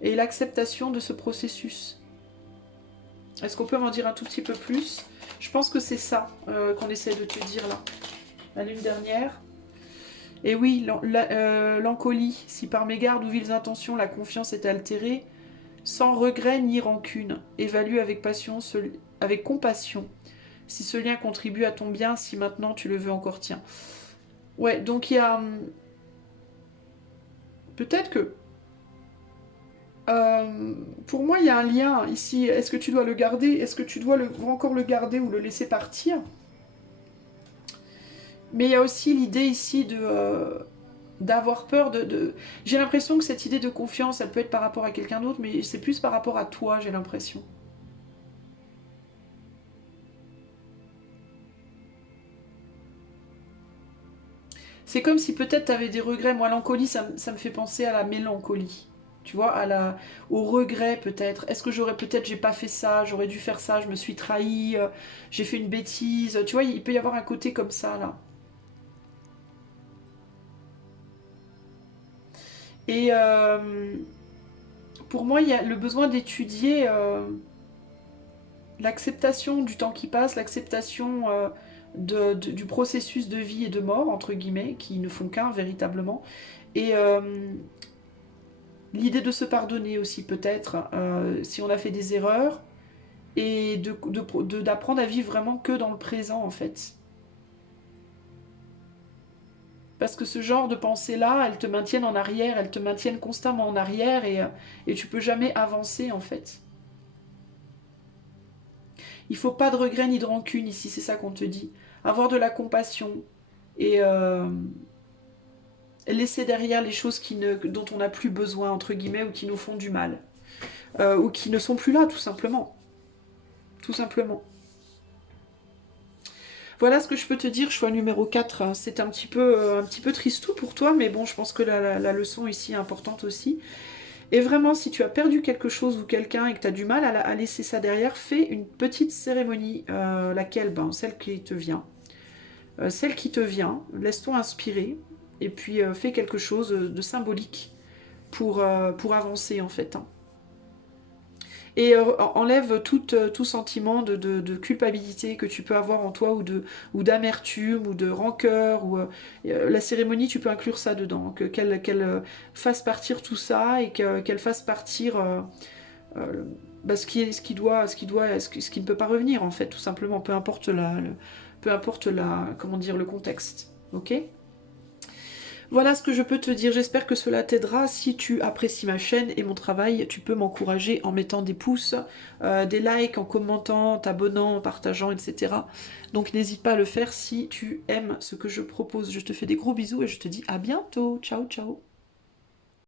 et l'acceptation de ce processus. Est-ce qu'on peut m'en dire un tout petit peu plus? Je pense que c'est ça qu'on essaie de te dire là. La lune dernière. Et oui, l'encolie. Si par mégarde ou viles intentions la confiance est altérée, sans regret ni rancune, évalue avec compassion. Si ce lien contribue à ton bien, si maintenant tu le veux encore, tiens. Ouais, donc il y a... Peut-être que... pour moi, il y a un lien ici. Est-ce que tu dois le garder? Est-ce que tu dois encore le garder ou le laisser partir? Mais il y a aussi l'idée ici d'avoir peur J'ai l'impression que cette idée de confiance, elle peut être par rapport à quelqu'un d'autre, mais c'est plus par rapport à toi, j'ai l'impression. C'est comme si peut-être tu avais des regrets. Moi, l'encolie, ça me fait penser à la mélancolie. Tu vois, au regret peut-être. Est-ce que j'ai pas fait ça, j'aurais dû faire ça, je me suis trahi, j'ai fait une bêtise. Tu vois, il peut y avoir un côté comme ça, là. Et pour moi, il y a le besoin d'étudier l'acceptation du temps qui passe, l'acceptation du processus de vie et de mort, entre guillemets, qui ne font qu'un véritablement. Et l'idée de se pardonner aussi, peut-être, si on a fait des erreurs, et d'apprendre à vivre vraiment que dans le présent, en fait. Parce que ce genre de pensées-là, elles te maintiennent en arrière, elles te maintiennent constamment en arrière, et tu peux jamais avancer, en fait. Il faut pas de regret ni de rancune ici, c'est ça qu'on te dit. Avoir de la compassion et laisser derrière les choses dont on n'a plus besoin, entre guillemets, ou qui nous font du mal. Ou qui ne sont plus là, tout simplement. Tout simplement. Voilà ce que je peux te dire, choix numéro 4. Hein. C'est un petit peu tristou pour toi, mais bon, je pense que la leçon ici est importante aussi. Et vraiment, si tu as perdu quelque chose ou quelqu'un et que tu as du mal à laisser ça derrière, fais une petite cérémonie, laquelle, celle qui te vient. Celle qui te vient, laisse-toi inspirer, et puis fais quelque chose de symbolique pour avancer en fait. Hein. Et enlève tout sentiment de culpabilité que tu peux avoir en toi, ou d'amertume, ou de rancœur. La cérémonie, tu peux inclure ça dedans, qu'elle fasse partir tout ça, et qu'elle fasse partir ce qui ne peut pas revenir en fait, tout simplement, peu importe comment dire, le contexte. Ok? Voilà ce que je peux te dire, j'espère que cela t'aidera. Si tu apprécies ma chaîne et mon travail, tu peux m'encourager en mettant des pouces, des likes, en commentant, t'abonnant, en partageant, etc. Donc n'hésite pas à le faire si tu aimes ce que je propose. Je te fais des gros bisous et je te dis à bientôt. Ciao, ciao.